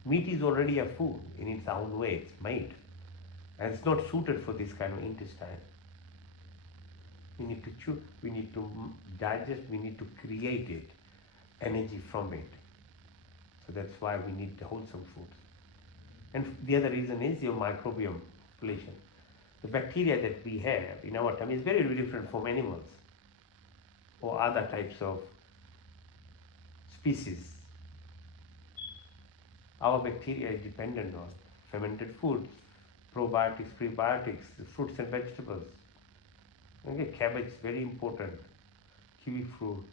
Meat is already a food in its own way. It's made, and it's not suited for this kind of intestine. We need to chew, we need to digest, we need to create it, energy from it. So that's why we need the wholesome foods. And the other reason is your microbiome population. The bacteria that we have in our tummy is very different from animals or other types of species. Our bacteria is dependent on fermented foods, probiotics, prebiotics, fruits and vegetables. Okay, cabbage is very important, kiwi fruit,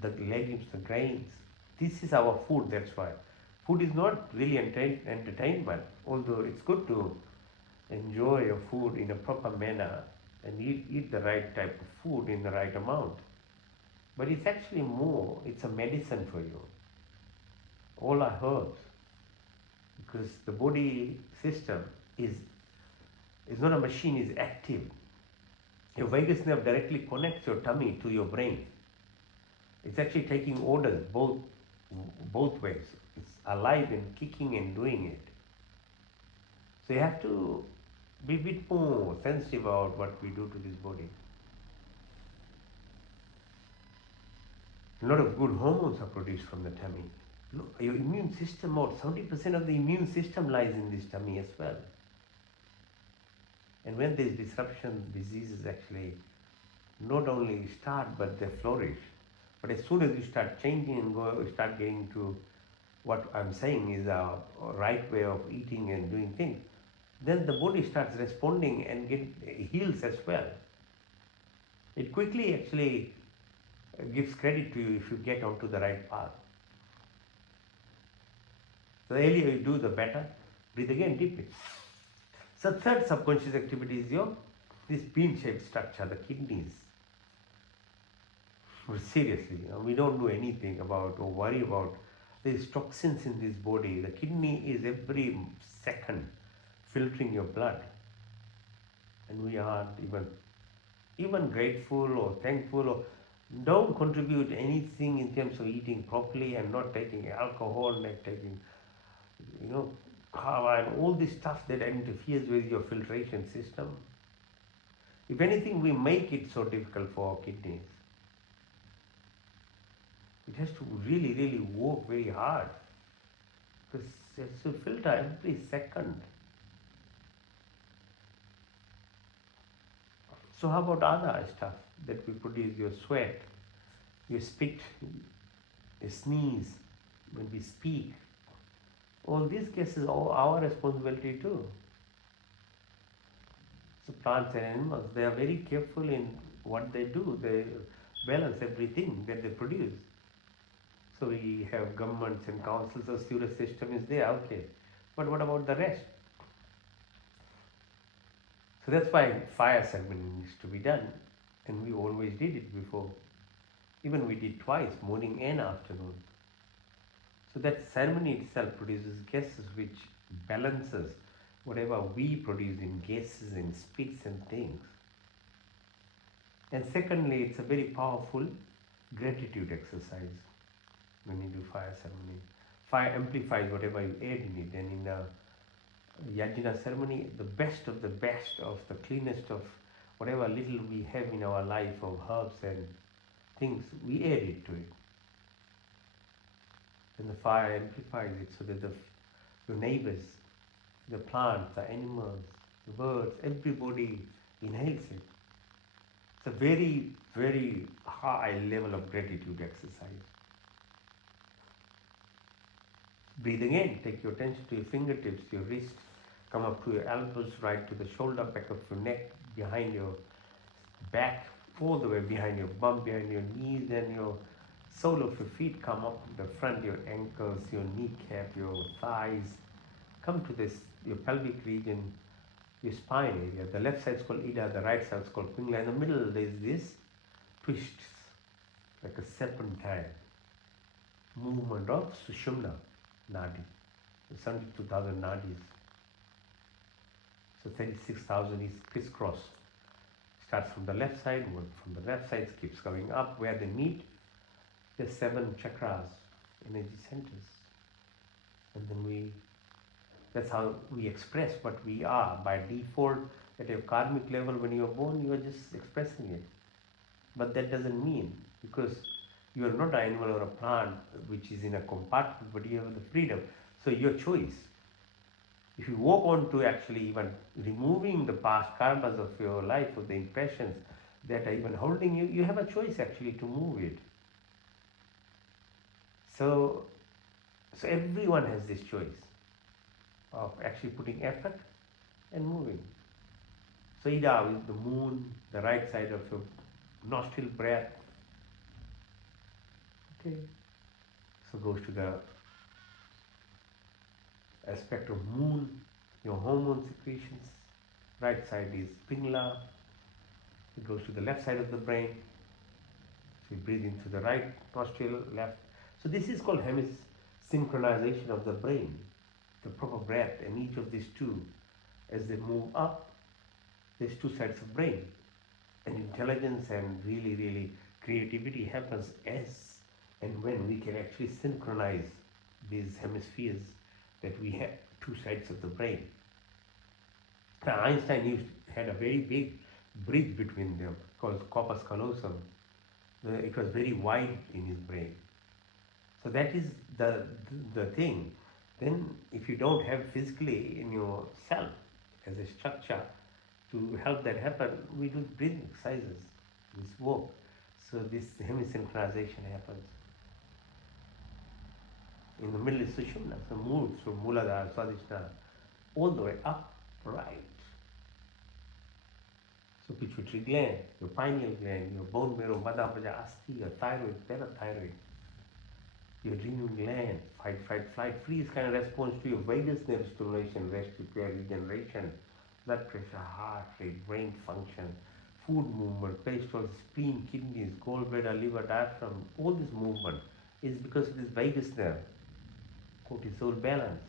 the legumes, the grains. This is our food, that's why. Food is not really entertainment, although it's good to enjoy your food in a proper manner and eat the right type of food in the right amount. But it's actually more, it's a medicine for you. All are herbs, because the body system is not a machine, is active. Your vagus nerve directly connects your tummy to your brain. It's actually taking orders both ways. It's alive and kicking and doing it. So you have to be a bit more sensitive about what we do to this body. A lot of good hormones are produced from the tummy. Look, your immune system, about 70% of the immune system lies in this tummy as well. And when there's disruption, diseases actually not only start but they flourish. But as soon as you start changing and start getting to what I'm saying is a right way of eating and doing things, then the body starts responding and heals as well. It quickly actually gives credit to you if you get onto the right path. So the earlier you do, the better. Breathe again deeply. So third subconscious activity is this bean-shaped structure, the kidneys. Seriously, we don't do anything about or worry about these toxins in this body. The kidney is every second filtering your blood, and we aren't even grateful or thankful or don't contribute anything in terms of eating properly and not taking alcohol, not taking kava and all this stuff that interferes with your filtration system. If anything, we make it so difficult for our kidneys. It has to really, really work very hard because it has to filter every second. So how about other stuff that we produce? Your sweat, your spit, your sneeze, when we speak. All these cases are our responsibility too. So plants and animals, they are very careful in what they do. They balance everything that they produce. So we have governments and councils, the sewage system is there, okay. But what about the rest? So that's why fire ceremony needs to be done. And we always did it before. Even we did twice, morning and afternoon. So that ceremony itself produces gases which balances whatever we produce in gases and spits and things. And secondly, it's a very powerful gratitude exercise when you do fire ceremony. Fire amplifies whatever you add in it. And in the yajna ceremony, the best of the cleanest of whatever little we have in our life of herbs and things, we add it to it. And the fire amplifies it so that your neighbors, the plants, the animals, the birds, everybody inhales it. It's a very, very high level of gratitude exercise. Breathe again, take your attention to your fingertips, your wrists, come up to your elbows, right to the shoulder, back of your neck, behind your back, all the way behind your bum, behind your knees, and your sole of your feet come up to the front, your ankles, your kneecap, your thighs. Come to your pelvic region, your spine area. The left side is called Ida, the right side is called Pingala. In the middle, there is this twist, like a serpentine movement of Sushumna Nadi. 72,000 nadis. So 36,000 is crisscross. Starts from the left side, from the left side keeps going up. Where they meet, there's 7 chakras, energy centers. And then that's how we express what we are. By default, at a karmic level, when you are born, you are just expressing it. But that doesn't mean, because you are not an animal or a plant which is in a compartment, but you have the freedom. So your choice. If you walk on to actually even removing the past karmas of your life, of the impressions that are even holding you, you have a choice actually to move it. So everyone has this choice of actually putting effort and moving. So Ida is the moon, the right side of your nostril breath. Okay. So goes to the aspect of moon, your hormone secretions. Right side is Pingala. It goes to the left side of the brain. So you breathe in through the right nostril, left. So this is called synchronization of the brain, the proper breath, and each of these two, as they move up, there's two sides of brain, and intelligence and really creativity happens as and when we can actually synchronize these hemispheres, that we have two sides of the brain. Now, Einstein had a very big bridge between them called corpus callosum. It was very wide in his brain. So that is the thing. Then if you don't have physically in yourself as a structure to help that happen, we do breathing exercises, this work. So this hemisynchronization happens. In the middle is Sushumna, so moves from Muladhara, Swadhisthana, all the way up, right. So pituitary gland, your pineal gland, your bone marrow, Madhya Asti, your thyroid, parathyroid, your adrenal gland, fight, flight, freeze kind of response to your vagus nerve stimulation, rest, repair, regeneration, blood pressure, heart rate, brain function, food movement, cholesterol, spleen, kidneys, gallbladder, liver, diaphragm, all this movement is because of this vagus nerve, cortisol balance.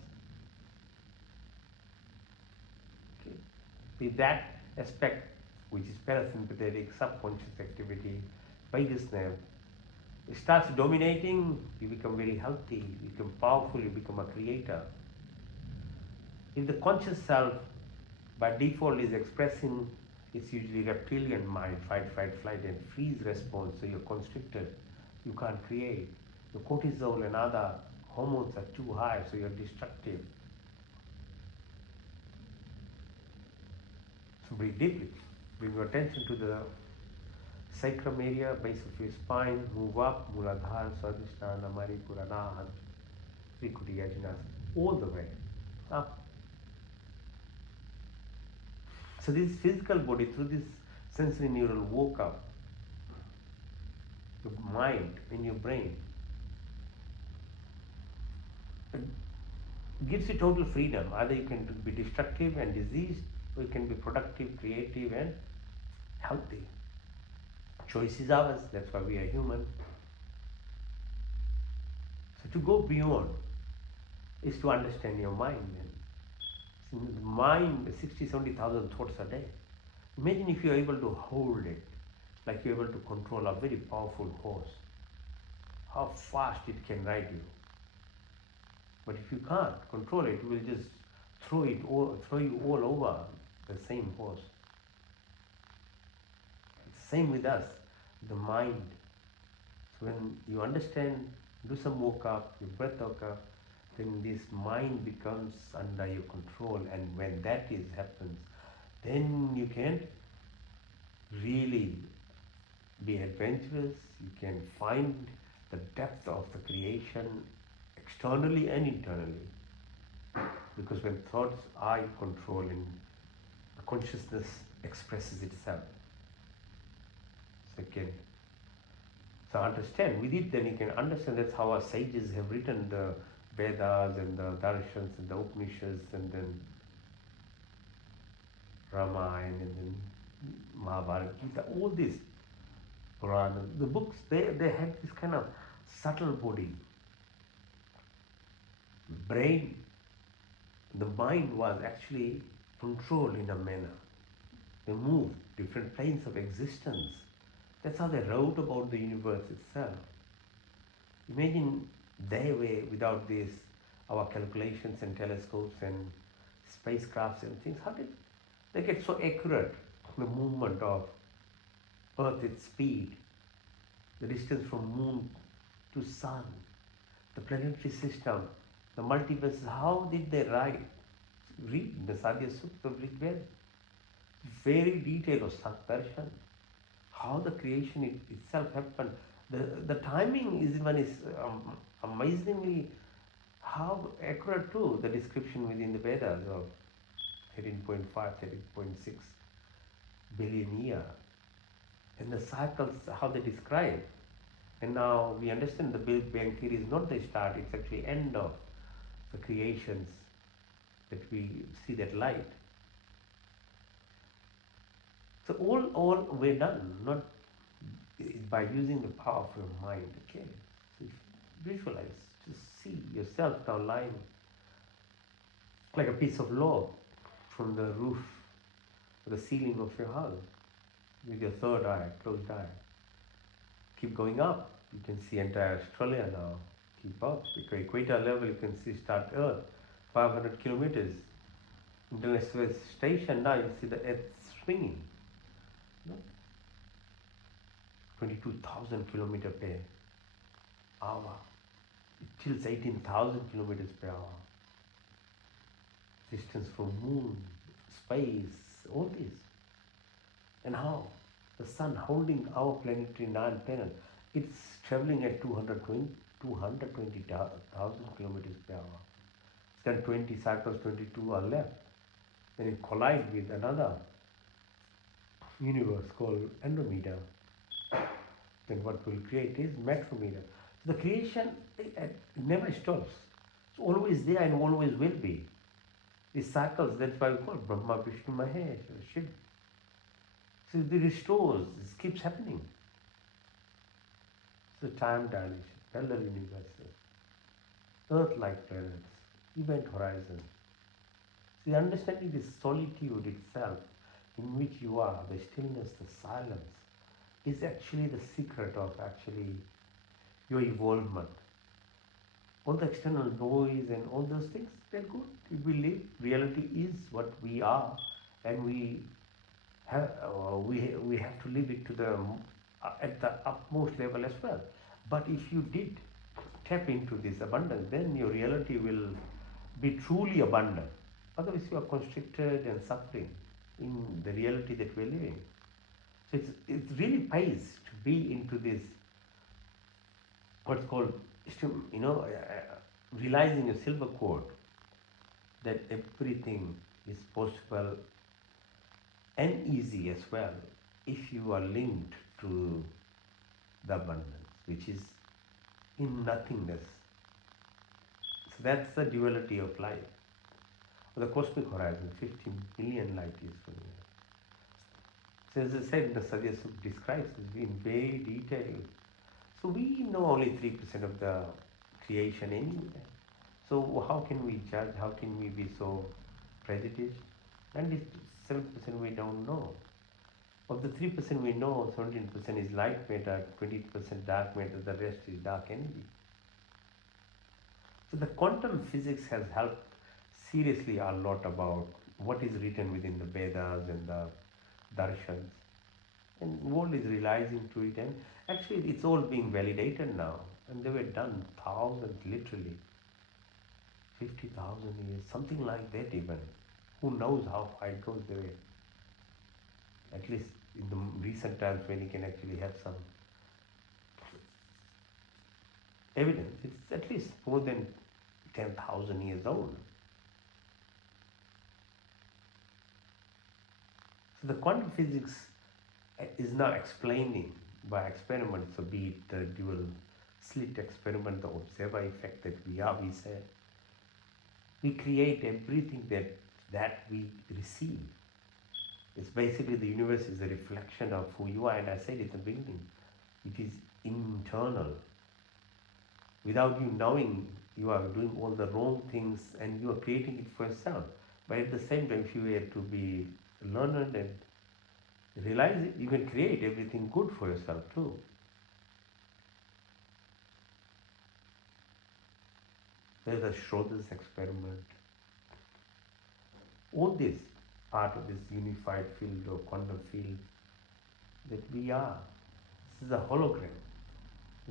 Okay. With that aspect, which is parasympathetic, subconscious activity, vagus nerve, it starts dominating, you become very healthy, you become powerful, you become a creator. If the conscious self by default is expressing, it's usually reptilian mind, fight, flight, and freeze response, so you're constricted, you can't create. The cortisol and other hormones are too high, so you're destructive. So breathe deeply. Bring your attention to the sacrum area, base of your spine, move up, Muladhara, Swadhisthana, Manipura, Nahan, Trikuti, Ajinasana, all the way up. So this physical body, through this sensory neural woke up, the mind in your brain, it gives you total freedom. Either you can be destructive and diseased, or you can be productive, creative, and healthy. Choice is ours, that's why we are human. So to go beyond is to understand your mind. So the mind, 60, 70,000 thoughts a day. Imagine if you're able to hold it, like you're able to control a very powerful horse, how fast it can ride you. But if you can't control it, it will just throw you all over the same horse. It's the same with us, the mind. So when you understand, do some woke up, your breath woke up, then this mind becomes under your control, and when that happens, then you can really be adventurous, you can find the depth of the creation externally and internally. Because when thoughts are in control and the consciousness expresses itself. Second. So understand, with it then you can understand, that's how our sages have written the Vedas and the Darshans and the Upanishads and then Ramayana and then Mahabharata, Gita, all these Purana, the books, they have this kind of subtle body. Brain, the mind was actually controlled in a manner. They moved different planes of existence. That's how they wrote about the universe itself. Imagine their way without this, our calculations and telescopes and spacecrafts and things. How did they get so accurate? The movement of Earth, its speed, the distance from moon to sun, the planetary system, the multiverse. How did they read the Sadhya Sukta of Rigveda? Very detailed of Sakdarshan, how the creation itself happened. The timing is amazingly how accurate too, the description within the Vedas of 13.5, 13.6 billion year. And the cycles, how they describe. And now we understand the Big Bang Theory is not the start, it's actually end of the creations that we see that light. So all we're done, not by using the power of your mind, okay? So visualize, just see yourself now lying like a piece of log from the roof or the ceiling of your house with your third eye, closed eye. Keep going up. You can see entire Australia now. Keep up. Equator level, you can see start Earth, 500 kilometers. International Space Station, now you see the Earth swinging. No? 22,000 kilometer per hour. It tilts 18,000 kilometers per hour. Distance from moon, space, all this. And how? The sun holding our planetary nine panel, it's traveling at 220,000 kilometers per hour. Then 20 cycles, 22 are left. Then it collides with another universe called Andromeda. Then what will create is Macromeda. So the creation it never stops. It's always there and always will be. These cycles, that's why we call it Brahma, Vishnu, Mahesh, Shiva. So it restores, this keeps happening. It's the time dilation, parallel universes, Earth-like planets, event horizon. So understanding this solitude itself, in which you are, the stillness, the silence, is actually the secret of actually your evolvement. All the external noise and all those things, they're good. We live, reality is what we are, and we have to live it to the at the utmost level as well. But if you did tap into this abundance, then your reality will be truly abundant. Otherwise, you are constricted and suffering in the reality that we're living. So it really pays to be into this what's called realizing your silver cord, that everything is possible and easy as well if you are linked to the abundance, which is in nothingness. So that's the duality of life. The cosmic horizon, 50 million light years from here. So as I said, the Sadhya Sukha describes this in very detail. So we know only 3% of the creation anyway. So how can we judge? How can we be so prejudiced? And this 7% we don't know. Of the 3% we know, 17% is light matter, 20% dark matter, the rest is dark energy. So the quantum physics has helped seriously a lot about what is written within the Vedas and the darshans. And the world is realizing to it, and actually it's all being validated now. And they were done thousands, literally 50,000 years, something like that even. Who knows how far it goes there? At least in the recent times when you can actually have some evidence, it's at least more than 10,000 years old. So the quantum physics is now explaining by experiments, so be it the dual slit experiment, the observer effect that we said, we create everything that we receive. It's basically the universe is a reflection of who you are, and I said at the beginning, it is internal. Without you knowing, you are doing all the wrong things and you are creating it for yourself. But at the same time, if you were to be learned and realize it, you can create everything good for yourself too. There's the Schrodinger's experiment. All this part of this unified field or quantum field that we are. This is a hologram.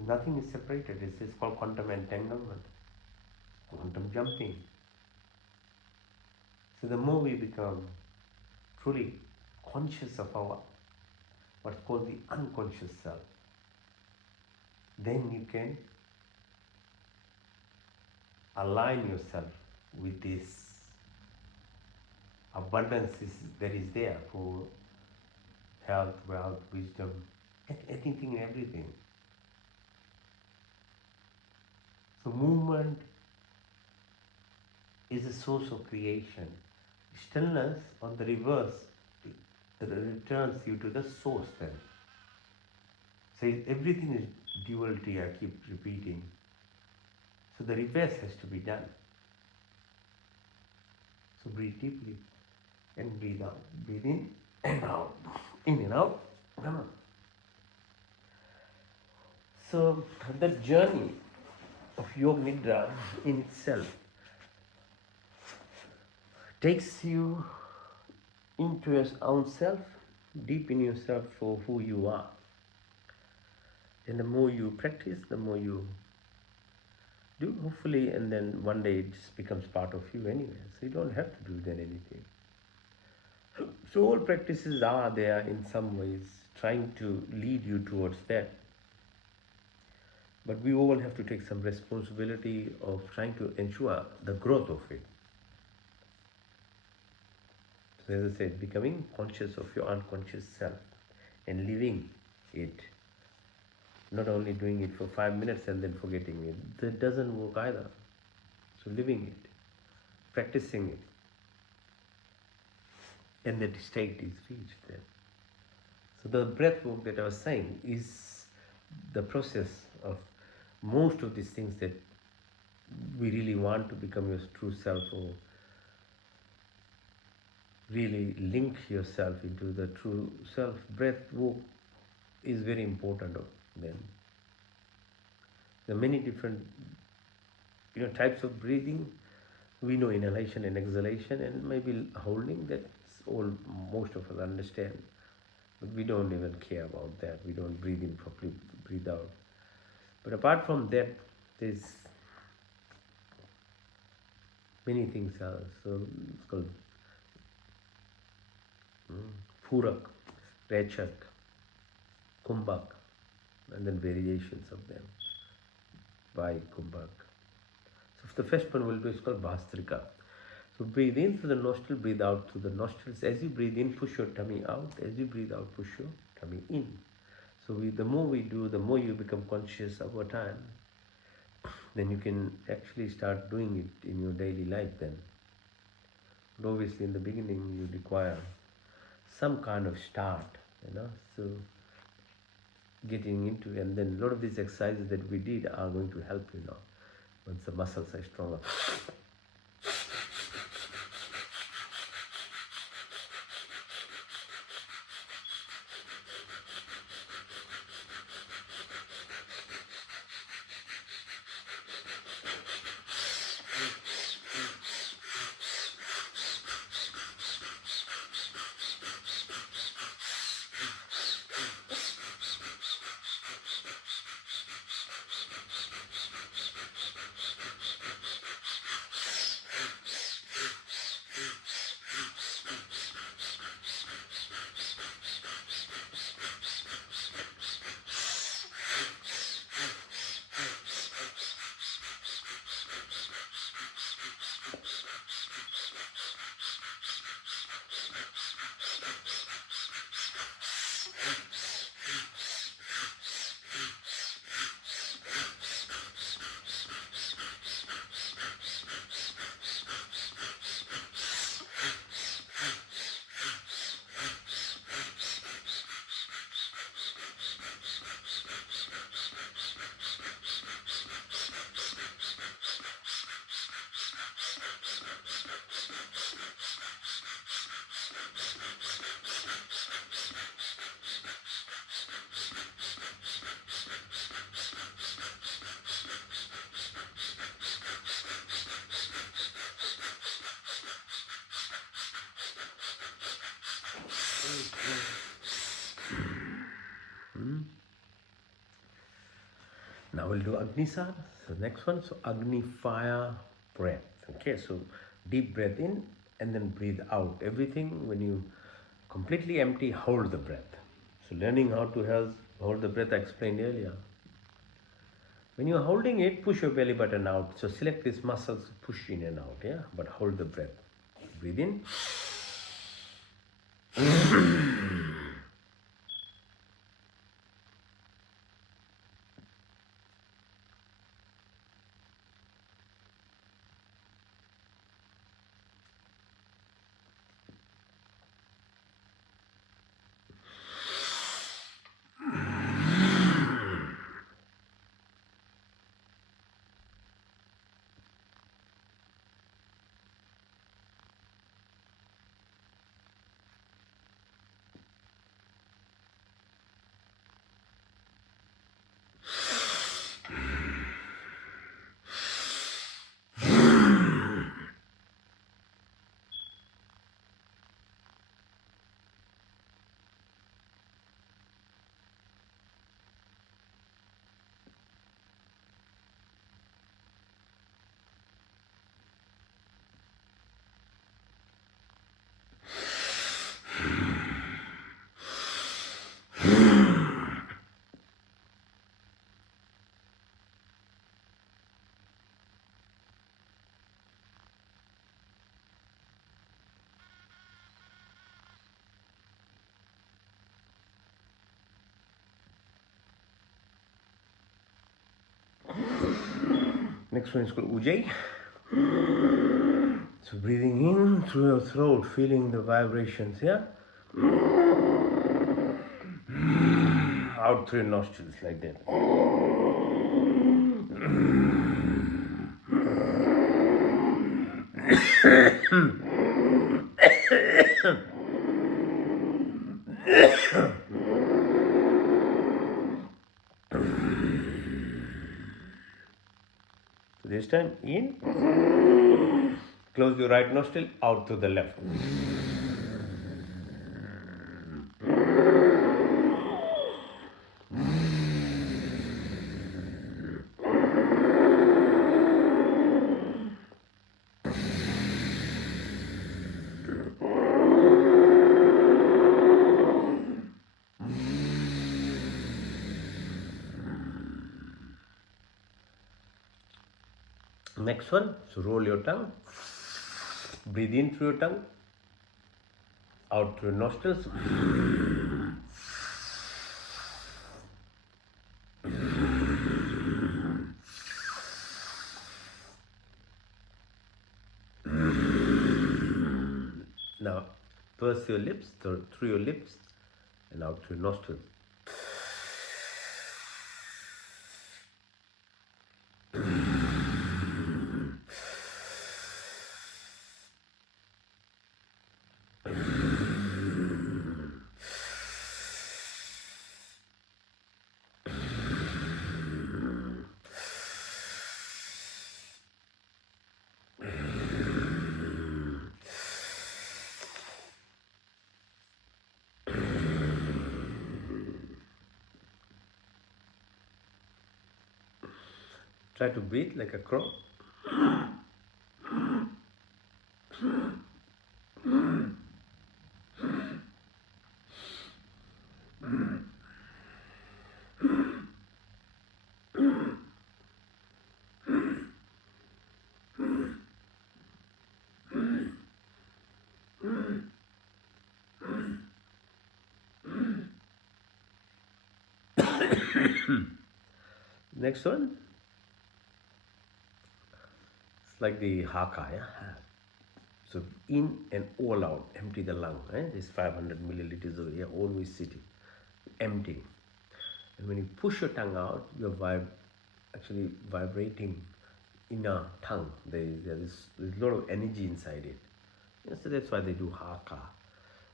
Nothing is separated. This is called quantum entanglement, quantum jumping. So the more we become truly conscious of our what's called the unconscious self, then you can align yourself with this abundance that is there for health, wealth, wisdom, anything and everything. So movement is a source of creation. Stillness, on the reverse, returns you to the source then. So everything is duality, I keep repeating. So the reverse has to be done. So breathe deeply and breathe out. Breathe in and out. In and out. Come on. So the journey of Yoga Nidra in itself takes you into your own self, deep in yourself for who you are. And the more you practice, the more you do, hopefully, and then one day it just becomes part of you anyway. So you don't have to do then anything. So all practices are there in some ways trying to lead you towards that. But we all have to take some responsibility of trying to ensure the growth of it. So as I said, becoming conscious of your unconscious self and living it. Not only doing it for 5 minutes and then forgetting it. That doesn't work either. So living it, practicing it, and that state is reached then. So the breath work that I was saying is the process of most of these things that we really want to become your true self, or really link yourself into the true self. Breath work is very important then. There are many different types of breathing. We know inhalation and exhalation, and maybe holding. That's all most of us understand, but we don't even care about that. We don't breathe in properly, breathe out. But apart from that, there's many things else. So it's called Purak, Rechak, Kumbhak, and then variations of them by Kumbhak. So the first one we'll do is called Bhastrika. So breathe in through the nostril, breathe out through the nostrils. As you breathe in, push your tummy out. As you breathe out, push your tummy in. So the more we do, the more you become conscious over time. Then you can actually start doing it in your daily life then. But obviously in the beginning you require some kind of start, so getting into, and then a lot of these exercises that we did are going to help you now once the muscles are stronger. Now we'll do Agnisar. So next one, so Agni, fire, breath. Okay, so deep breath in and then breathe out. Everything when you completely empty, hold the breath. So learning how to hold the breath I explained earlier. When you're holding it, push your belly button out. So select these muscles, push in and out, yeah? But hold the breath. Breathe in. Next one is called Ujjayi. So breathing in through your throat, feeling the vibrations here. Out through your nostrils like that. So this time in, close your right nostril, out to the left. Next one, so roll your tongue, breathe in through your tongue, out through your nostrils. Now, purse your lips, through your lips, and out through your nostrils. Try to breathe like a crow. Next one, it's like the haka, yeah? So in and all out, empty the lung. This 500 milliliters of air always sitting, emptying. And when you push your tongue out, you're actually vibrating in a tongue. There's a lot of energy inside it. So that's why they do haka.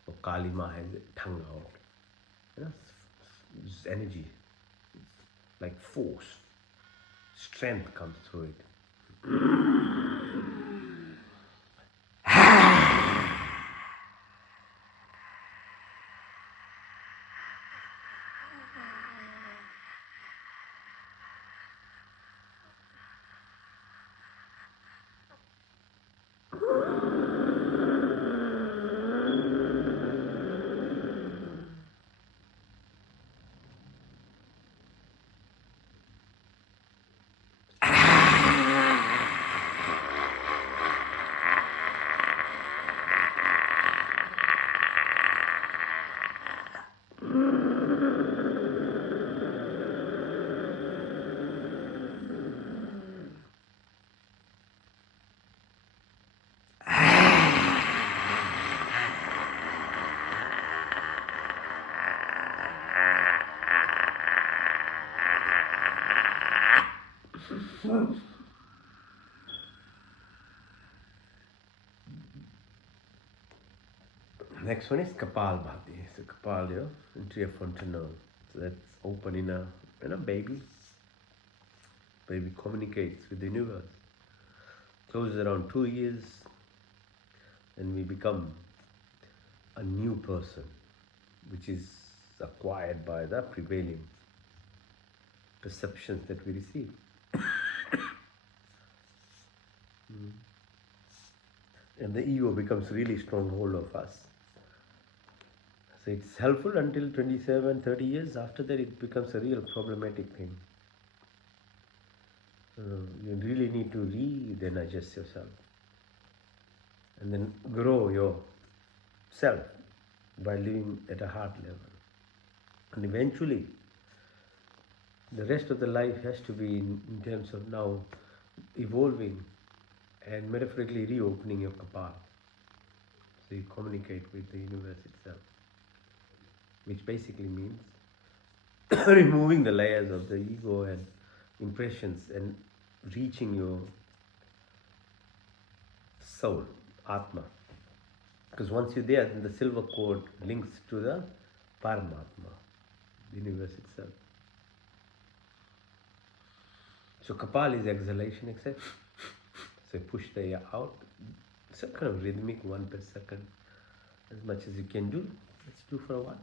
Or Kalima has tongue out. It's energy, like force, strength comes through it. Next one is Kapalbhati. So Kapal, into your frontal. So that's open in a baby. Baby communicates with the universe. Closes around 2 years, and we become a new person, which is acquired by the prevailing perceptions that we receive. And the ego becomes really stronghold of us. So it's helpful until 27, 30 years. After that, it becomes a real problematic thing. You really need to re-energize yourself. And then grow yourself by living at a heart level. And eventually, the rest of the life has to be in terms of now evolving and metaphorically reopening your kapal. So you communicate with the universe itself, which basically means removing the layers of the ego and impressions and reaching your soul, Atma. Because once you're there, then the silver cord links to the Paramatma, the universe itself. So Kapal is exhalation, except so push the air out. Some kind of rhythmic 1 per second, as much as you can do. Let's do for a while.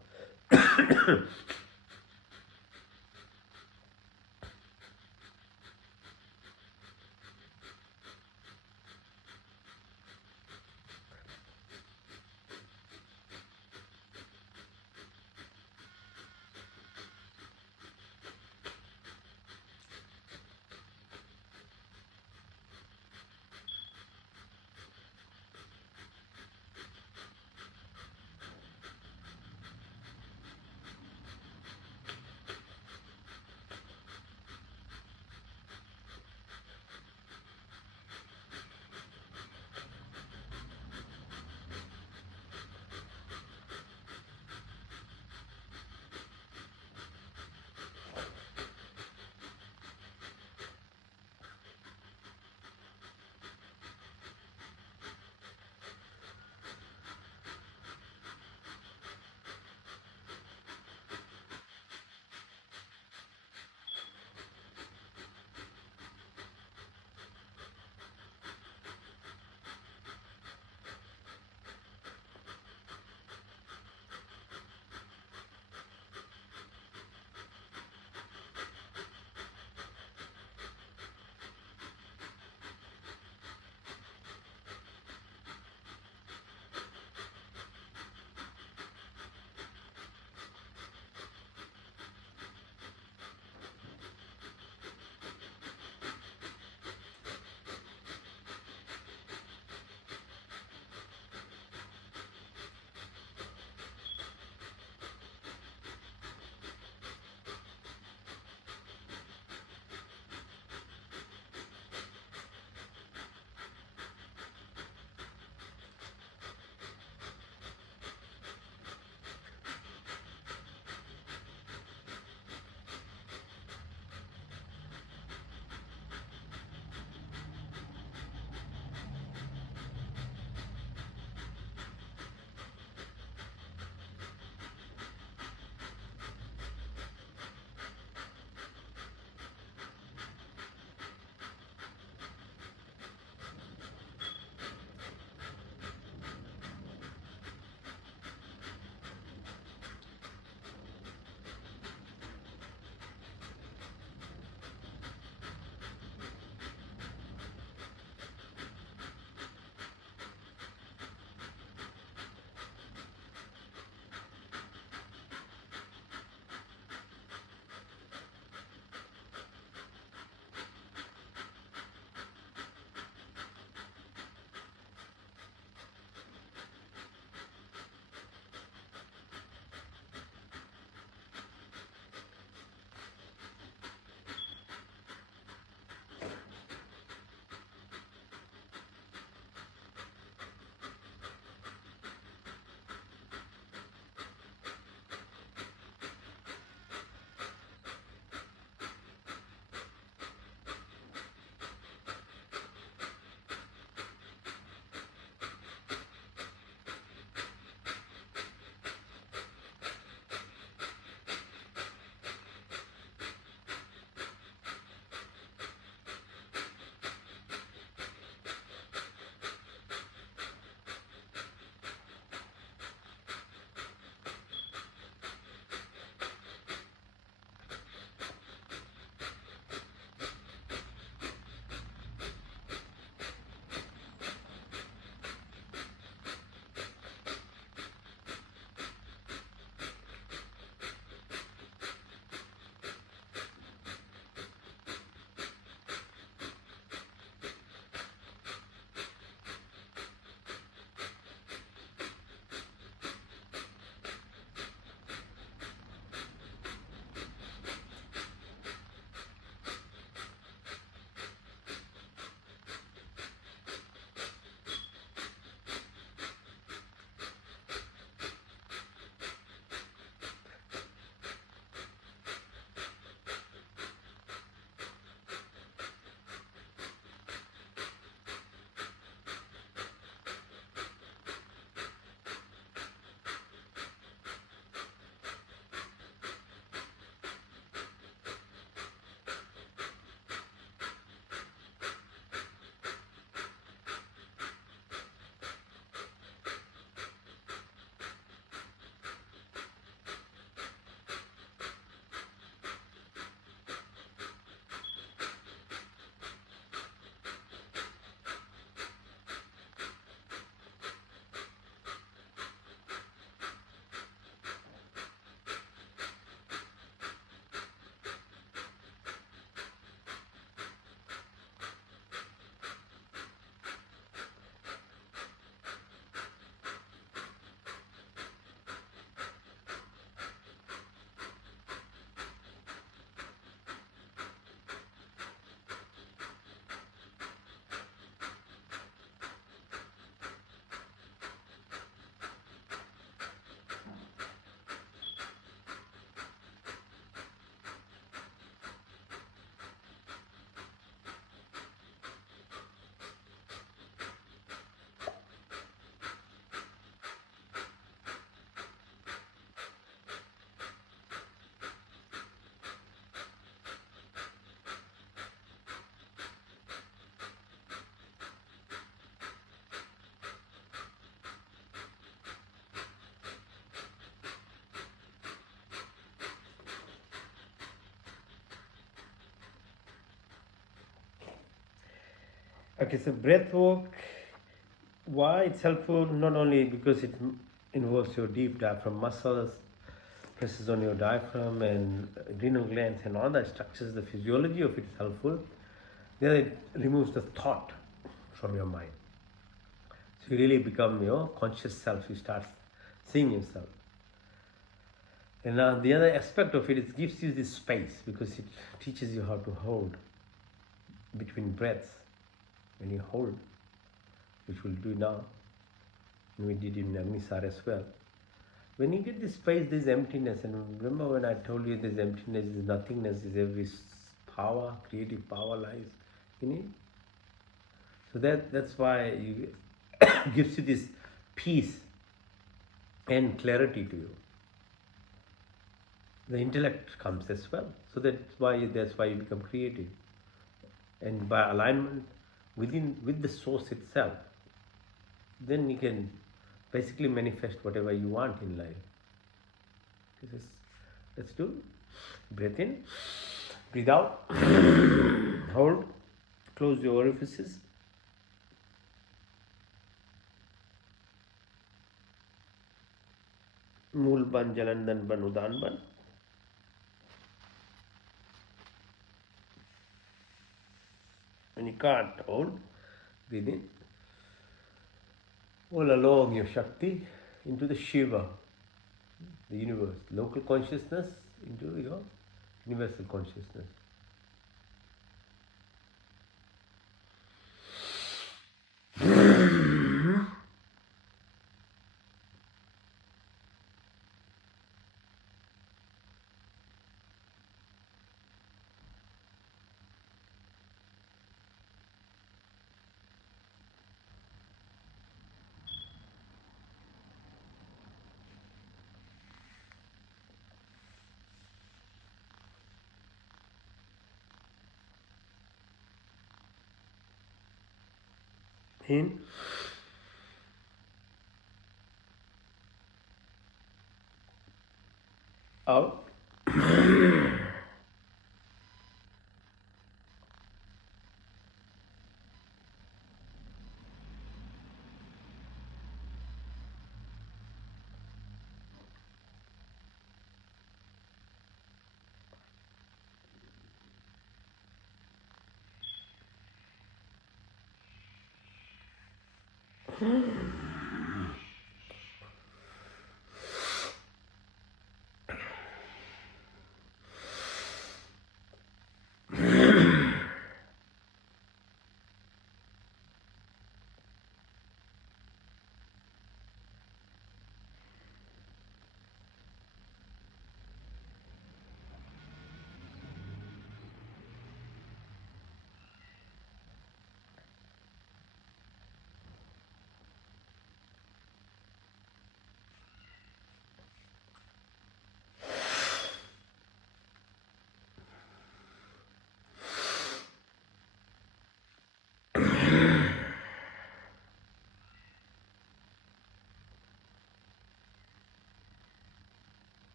Okay, so breath work, why it's helpful? Not only because it involves your deep diaphragm muscles, presses on your diaphragm and adrenal glands and all that structures, the physiology of it is helpful. Then it removes the thought from your mind. So you really become your conscious self. You start seeing yourself. And the other aspect of it, it gives you this space because it teaches you how to hold between breaths. When you hold, which we'll do now, and we did in Agnisar as well. When you get this space, there's emptiness. And remember when I told you this emptiness is nothingness, is every power, creative power lies in it. So that's why you gives you this peace and clarity to you. The intellect comes as well. So that's why you become creative. And by alignment with the source itself, then you can basically manifest whatever you want in life. Let's do. Breathe in, breathe out, hold, close your orifices. मूल बन, जलंधन बन, उदान बन. When you can't hold, breathe in. All along your Shakti into the Shiva, the universe, local consciousness into your universal consciousness. In, out.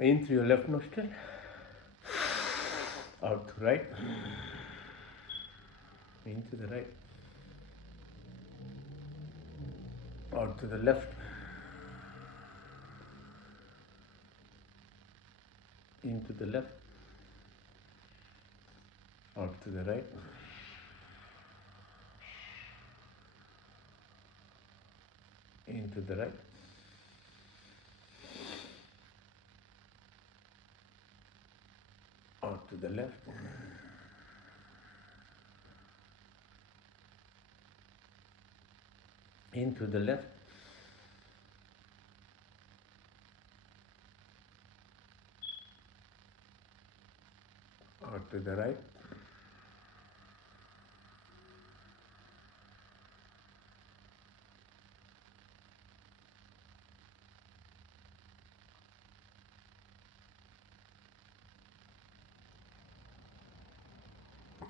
In through your left nostril, out to right, into the right, out to the left, into the left, out to the right, into the right, out to the left, into the left, out to the right,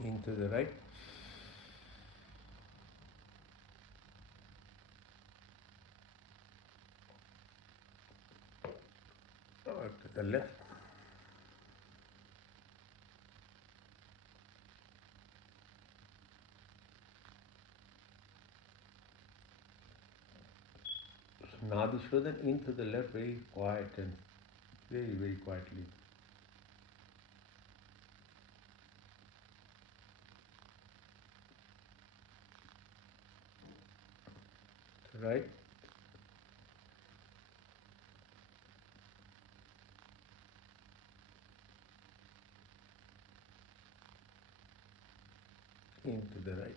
into the right, or to the left. So Nadishwadan into the left, very quiet and very, very quietly. To right, into the right.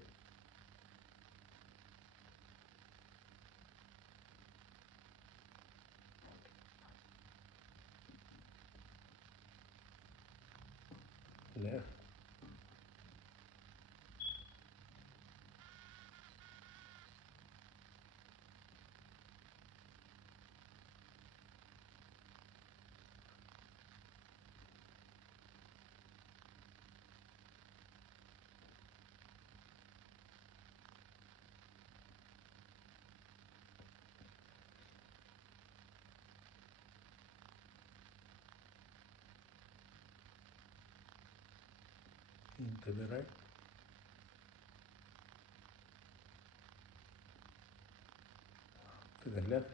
Left, into the right, to the left.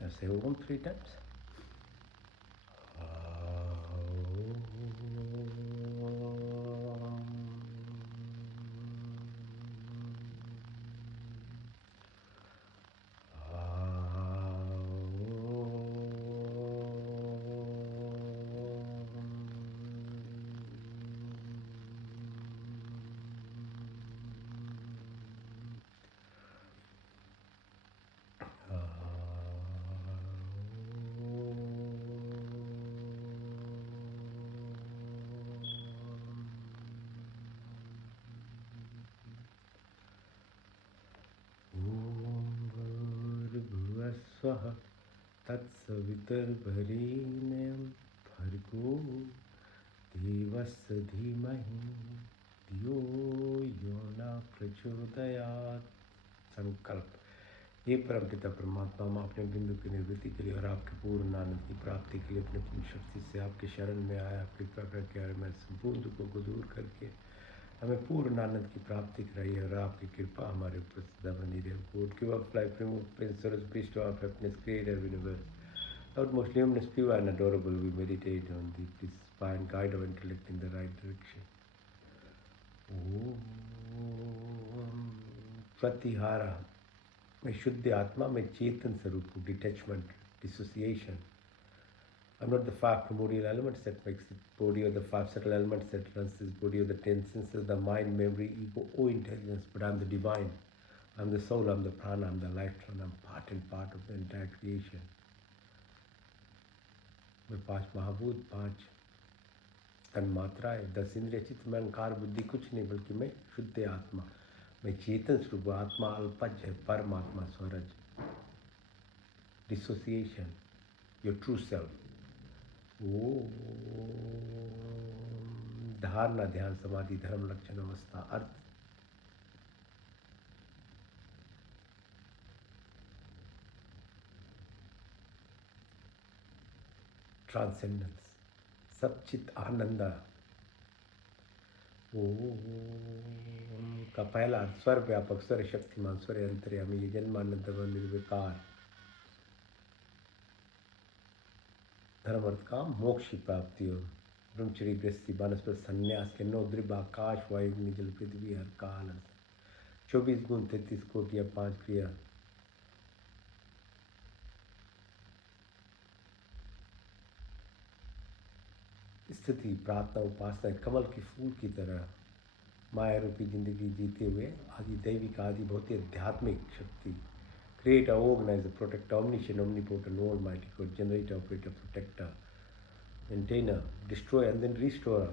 Now say Om 3 times. स्वः तत्सवितुर्वरेण्यं भर्गो देवस्य धीमहि धियो यो न प्रचोदयात्। संकल्प। ये परमपिता परमात्मा, हम अपने बिंदु की निवृत्ति के लिए और आपके पूर्ण आनंद की प्राप्ति के लिए अपनी पूर्ण शक्ति से आपके शरण में आया, आपकी कृपा करके और मैं संपूर्ण दुखों को दूर करके हमें पूर्ण आनंद की प्राप्ति कराई और आपकी कृपा हमारे ऊपर सदा बनी रहे। Would give up life, remove pain, sorrows, peace to our happiness, create a universe. Lord, most luminous, pure and adorable, we meditate on thee. Please inspire and guide our intellect in the right direction. Om Pratihara. मैं शुद्ध आत्मा में चेतन स्वरूप हूँ, detachment, dissociation. I'm not the five primordial elements that makes the body or the five subtle elements that runs this body or the 10 senses, the mind, memory, ego, or intelligence, but I'm the divine. I'm the soul, I'm the prana, I'm the lifeline, I'm part and part of the entire creation. मैं 5 महाभूत, 5 तन्मात्राएं, 10 इंद्रिय, चित्त में अहंकार बुद्धि कुछ नहीं, बल्कि मैं शुद्ध आत्मा, मैं चेतन स्वरूप आत्मा, अल्पज है, परमात्मा स्वरज. Dissociation, your true self. ओम. धारणा, ध्यान, समाधि, धर्म, लक्षण, अवस्था, अर्थ. ट्रांसेंडेंस, सच्चित आनंद. ओम का पहला स्वर व्यापक, स्वर शक्तिमान, स्वर अंतर्यामी, ये जन्मानंद निर्विकार. धर्म अर्थ काम, मोक्ष की प्राप्ति हो, ब्रह्मचर्य, गृहस्थी, वानप्रस्थ, संन्यास के 9 द्रव्य, आकाश, वायु, अग्नि, जल, पृथ्वी, हर काल, 24 गुण, 33 कोटि या 5 क्रिया. स्थिति, प्रार्थना, उपासना, कमल के फूल की तरह माया रूपी जिंदगी जीते हुए आदि दैविक, आदि भौतिक, आध्यात्मिक शक्ति. Creator, organizer, protector, omniscient, omnipotent, almighty God, generator, operator, protector, maintainer, destroyer, and then restorer.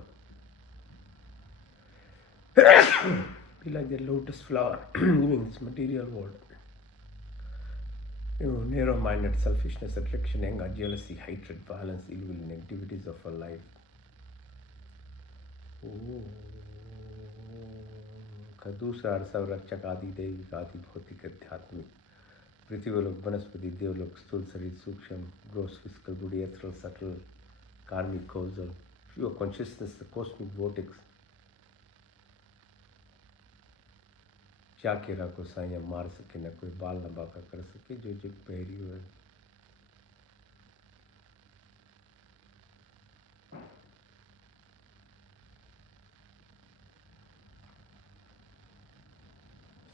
Be like the lotus flower living in this material world. Narrow-minded, selfishness, attraction, anger, jealousy, hatred, violence, ill will, negativities of our life. का दूसरा अर्थ संरक्षक, आदि दैविक, आदि भौतिक, आध्यात्मिक, पृथ्वीलोक, वनस्पति, देवलोक, स्थूल शरीर, सूक्ष्म, gross, physical body, ethereal, subtle, karmic, causal, pure consciousness, the cosmic vortex. क्या केरा को साइया मार सके, न कोई बाल न बाका कर सके, जो जग पहरी हुए।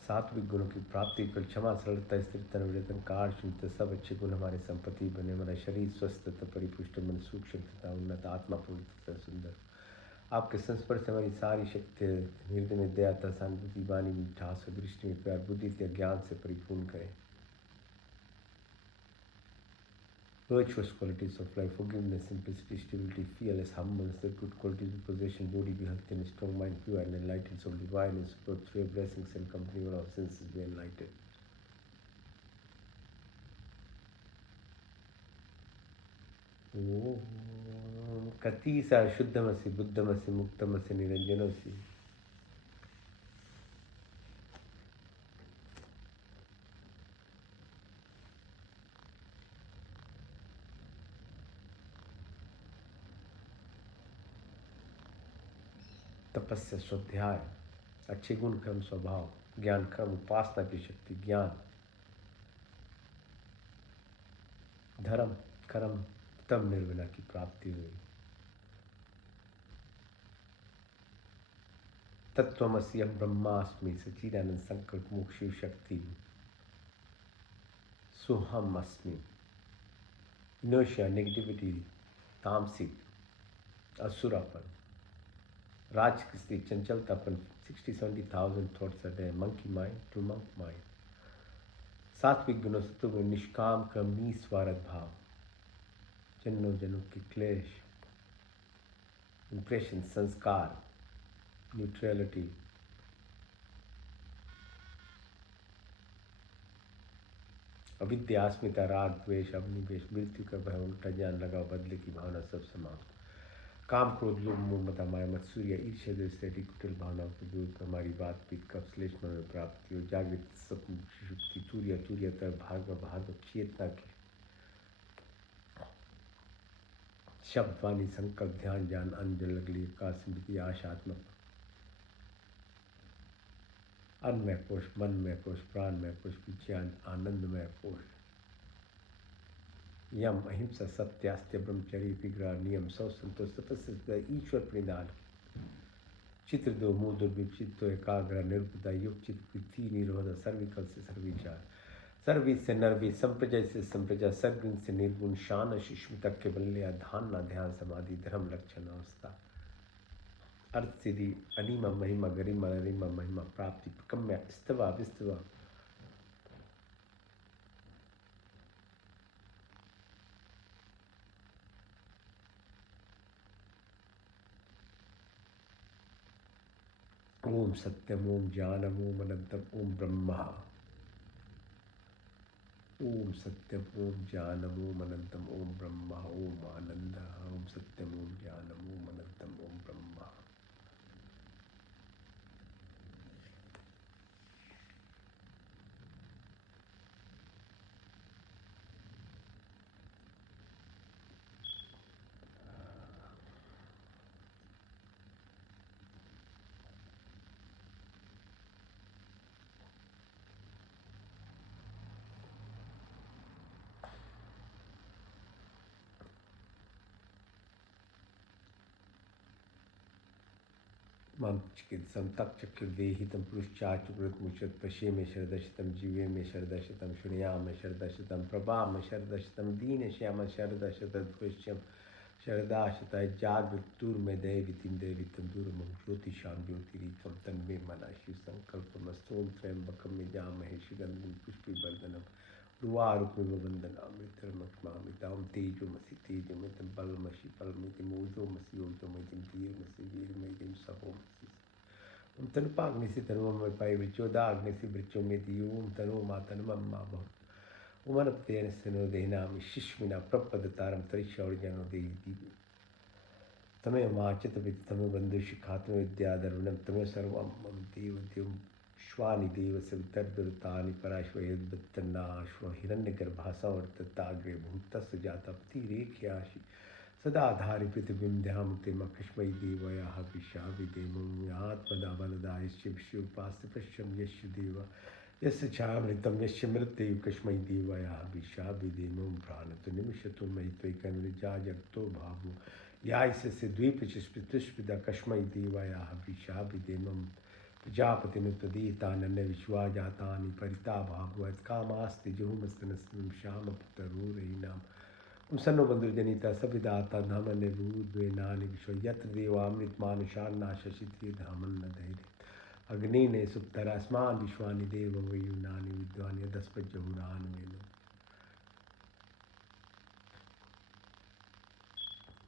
सात्विक गुणों की प्राप्ति कर, क्षमा, सरलता, स्थिरता, निवेदन, कार, शुद्धता, सब अच्छे गुण हमारे संपत्ति बने। हमारा शरीर स्वस्थ तथा परिपुष्ट, मन सूक्ष्म तथा उन्नत, आत्मा पूर्ण तथा सुंदर। आपके संस्पर्श से हमारी सारी शक्ति हृदय में दया, सहानुभूति, वाणी में मिठास, दृष्टि में प्यार, बुद्धि या ज्ञान से परिपूर्ण करें। Virtuous qualities of life: forgiveness, simplicity, stability, fearless, humbleness, the good qualities of possession, body be healthy and strong, mind pure and enlightened, soul divine and super, through your blessings and company, all our senses be enlightened. ओम कतीसा शुद्धमसि बुद्धमसि मुक्तमसि निरंजनमसि। तपस्या, स्वाध्याय, अच्छे गुण, कर्म, स्वभाव, ज्ञान, कर्म, उपासना की शक्ति, ज्ञान, धर्म, कर्म, तब निर्विना की प्राप्ति हुई। तत्वमसि अहं ब्रह्मास्मि, सच्चिदानंद, संकल्प, मोक्ष, शिव शक्ति, सोहम अस्मि। इनर्शिया, नेगेटिविटी, तामसिक, असुरापन, राजकृष्ण, चंचलतापन, 60-70,000 thoughts a day, monkey mind to monk mind. सात्विक गुणों, सत्वगुण, निष्काम कर्म, निस्वार्थ भाव, जन्नों जनों के क्लेश, इंप्रेशन, संस्कार, न्यूट्रलिटी, अविद्या, अस्मिता, राग, द्वेष, अभिनिवेश, मृत्यु का भय, उल्टा ज्ञान, लगाव, बदले की भावना, सब समाप्त। काम, क्रोध, लोभ, मोह, मद, माया, मत्सर्य, ईर्ष्या, द्वेष, कुटिल भावनाओं के विरुद्ध हमारी बात पीत कब श्लेष मन में प्राप्ति हो। जागृत स्वप्न सुषुप्ति, तूर्य तूर्यतर, भार्गव भार्गव, चेतना की शब्द, वाणी, संकल्प, ध्यान, ज्ञान, अंजल, लगली, का स्मृति, आशात्मक, अन्नमय कोश, मनमय कोश, प्राणमय कोश, विज्ञान, आनंदमय कोश, यम, अहिंसा, सत्य, अस्त्य, ब्रह्मचर्य, विग्रह, नियम, सौ संतोष, तपस्या, ईश्वर प्रणिधान, चित्र दो, मूल विचित्तो, एकाग्र, निरुपदा, युग, चित, पृथ्वी, निरोध, सर्विकल से सर्विचार, सर्विस से नर्विस, संप्रजय से संप्रजा, सर्गुण से निर्गुण, शान शिष्म तक के बल्ले, ध्यान, ध्यान, समाधि, धर्म, लक्षण, अवस्था, अर्थ, सिद्धि, अनिमा, महिमा, गरिमा, अरिमा, महिमा, प्राप्ति, कम्या, स्तवा, विस्तवा, ओम सत्यम, ओम ज्ञानम, ओम अनंतम, ओम ब्रह्मा। ओम सत्यम, ओम ज्ञानम, ओम अनंतम, ओम ब्रह्मा, ओम आनंद, ओम सत्यम, ओम ज्ञानम, ओम अनंतम, ओम ब्रह्मा। मम चिकित्सम तक चक्षुर्देहितं पुरुषाचुकृत मुचत पश्ये में शरदशतम, जीवे में शरदशतम, शृणुयाम शरदशतम, प्रभाम शरदशतम, दीन श्याम शरदशतद्वश्यम शरदाशत, जागृतुर में दैवितिम दैवितम, दूरमं ज्योतिषाम ज्योतिरीकम, तन्मे मना शिव संकल्पमस्तोम त्र्यंबकम यजामहे सुगंधिं पुष्टिवर्धनम, उर्वारुकमिवन्दनामृतर्मक्ष्मामितां, तेजोमसि तेजोमितं, बलमसि बलमितिं, ओजोमसि ओजोमितिं, वीरमसि वीरमितिं, सहोमसि। ओम तनुपाग्नि से तनुमय पाई, वृचोदाग्नि से वृचों में दी, ओम तनो मा तनुमम्मा बहुत, Umanatena seno dehinami shishmina prapadataram tarishaurjano dehi. तमें माचित तमें बंधुषि खात्म विद्याधर्वणम तमें सर्वम मम देव देव श्वानि देव सवितर्दुरतानि पराश्वयद्बत्तन्नाश्व हिरण्यगर्भासा वर्तताग्रे भूतस्य जातपति रेख्याशि सदा धारि पृथिवीं ध्यामुते मखिष्मयि देवयाः विशाविदेवं आत्मदाबलदायस्य विश्वपास्य पश्यं यस्य देव यस्य चामृतं यस्य मृत्युकस्मै देवयाः विशाविदेवं प्राणतु निमिषतु मयि त्वैकनुजा जगतो भावो यायस्य द्वीपचिस्पितुष्पिदा कस्मै देवायाः विशाभिदेमं प्रजापतिनुतदीतानन्य विश्वाजातानि परिता भागवत कामास्ति जुहुमस्तनस्तं श्यामपुतरूरयिनां सन्नो बंधुर्जनिता सविदाता धामन्य भूद्वेनानि विश्व यत्र देवामृतमानुषान्ना शशिति धामन्न धैर्य अग्निने सुप्तरास्मान् विश्वानि देव वयुनानि विद्वानि यदस्पज्जहुरान् मेनो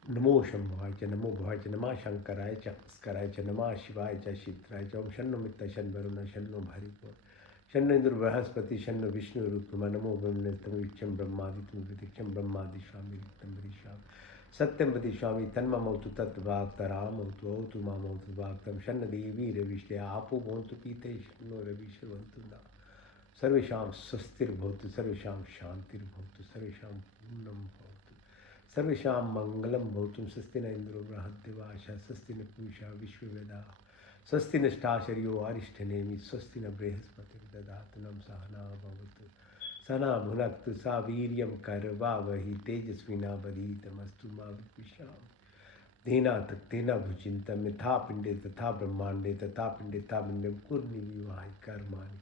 नमो शंभवाय च नमो भवाय च नमः शंकराय च स्कराय च नमः शिवाय च शीतराय च ओम शन्नो मित्र शन्न वरुण शन्नो भरिको शन्न इंद्र बृहस्पति शन्न विष्णु रूपम नमो ब्रह्मणेतम विक्षम ब्रह्मादितम प्रतीक्षम ब्रह्मादि स्वामी रिक्तम ऋषाम सत्यम पति स्वामी तन्ममौतु तत्वाक्तरामौतु औतु मामौतु वाक्तम शन्न देवी रविष्टे आपो भवन्तु पीते शन्नो रविशर्वन्तु ना सर्वेषां स्वस्तिर्भवतु सर्वेषां शान्तिर्भवतु सर्वेषां पूर्णं सर्वेषां मंगलम भवतु स्वस्ति न इंद्रो बृहद्देवाशा स्वस्ति न पूषा विश्ववेदाः स्वस्ति नष्टाशर्यो अरिष्ठनेमि स्वस्ति न बृहस्पतिर्दधातु नम सहना भवतु सना भुनक्तु सा वीर्यं करवावहि तेजस्विनावधीतमस्तु मा विद्विषावहै तेना भुचिन्तं यथा पिंडे तथा ब्रह्मांडे तथा पिंडे तथा पिंडं कुर्निविवाहि कर्माणि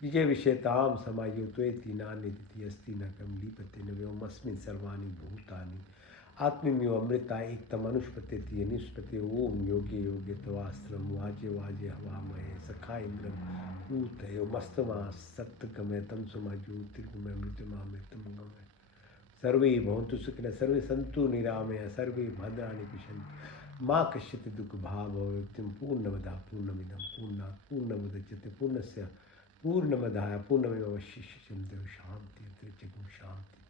विजय विषयताम समायुत्वेति नान्यतिथि अस्ति न कम लीपते न व्योमस्मिन् सर्वाणि भूतानि आत्मीय अमृता एक तमनुष्पत्ति निष्पत्ति ओम योगे योगे तवास्त्रम वाजे वाजे हवामहे सखा इंद्रम ऊतयो मस्तमा सत्तगमय तम सुमा ज्योतिर्गमय मृतमामृतम गमय सर्वे भवन्तु सुखिनः सर्वे सन्तु निरामया सर्वे भद्राणि पश्यन्तु मां कश्चित् दुःख भाव व्यक्तिं पूर्णमदा पूर्णमिदं पूर्णात् पूर्णमुदच्यते पूर्णस्य पूर्णमदाय पूर्णमेवावशिष्यं देव शांति अंतरिक्षं शांति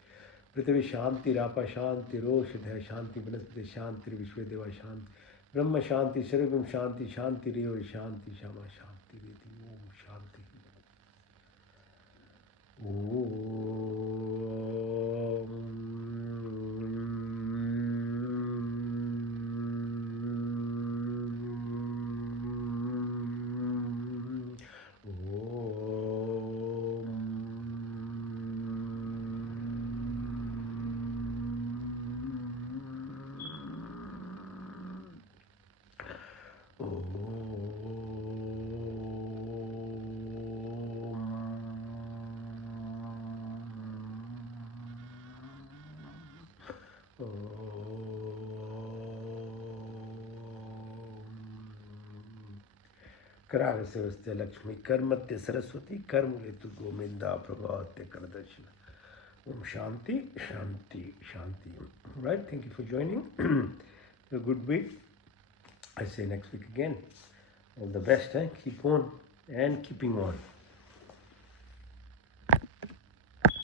पृथ्वी शांति रापा शांति रोषधय शांति वनस्पति शांति विश्वदेवा शांति ब्रह्म शांति सर्वं शांति शांति रेव शांति श्यामा शांति रेति ओम शांति करागस्य लक्ष्मी कर्मत्य सरस्वती कर्म हेतु गोविंदा प्रभात्य करदर्शन ओम शांति शांति शांति right thank you for joining a good week I say next week again all the best keep on and keeping on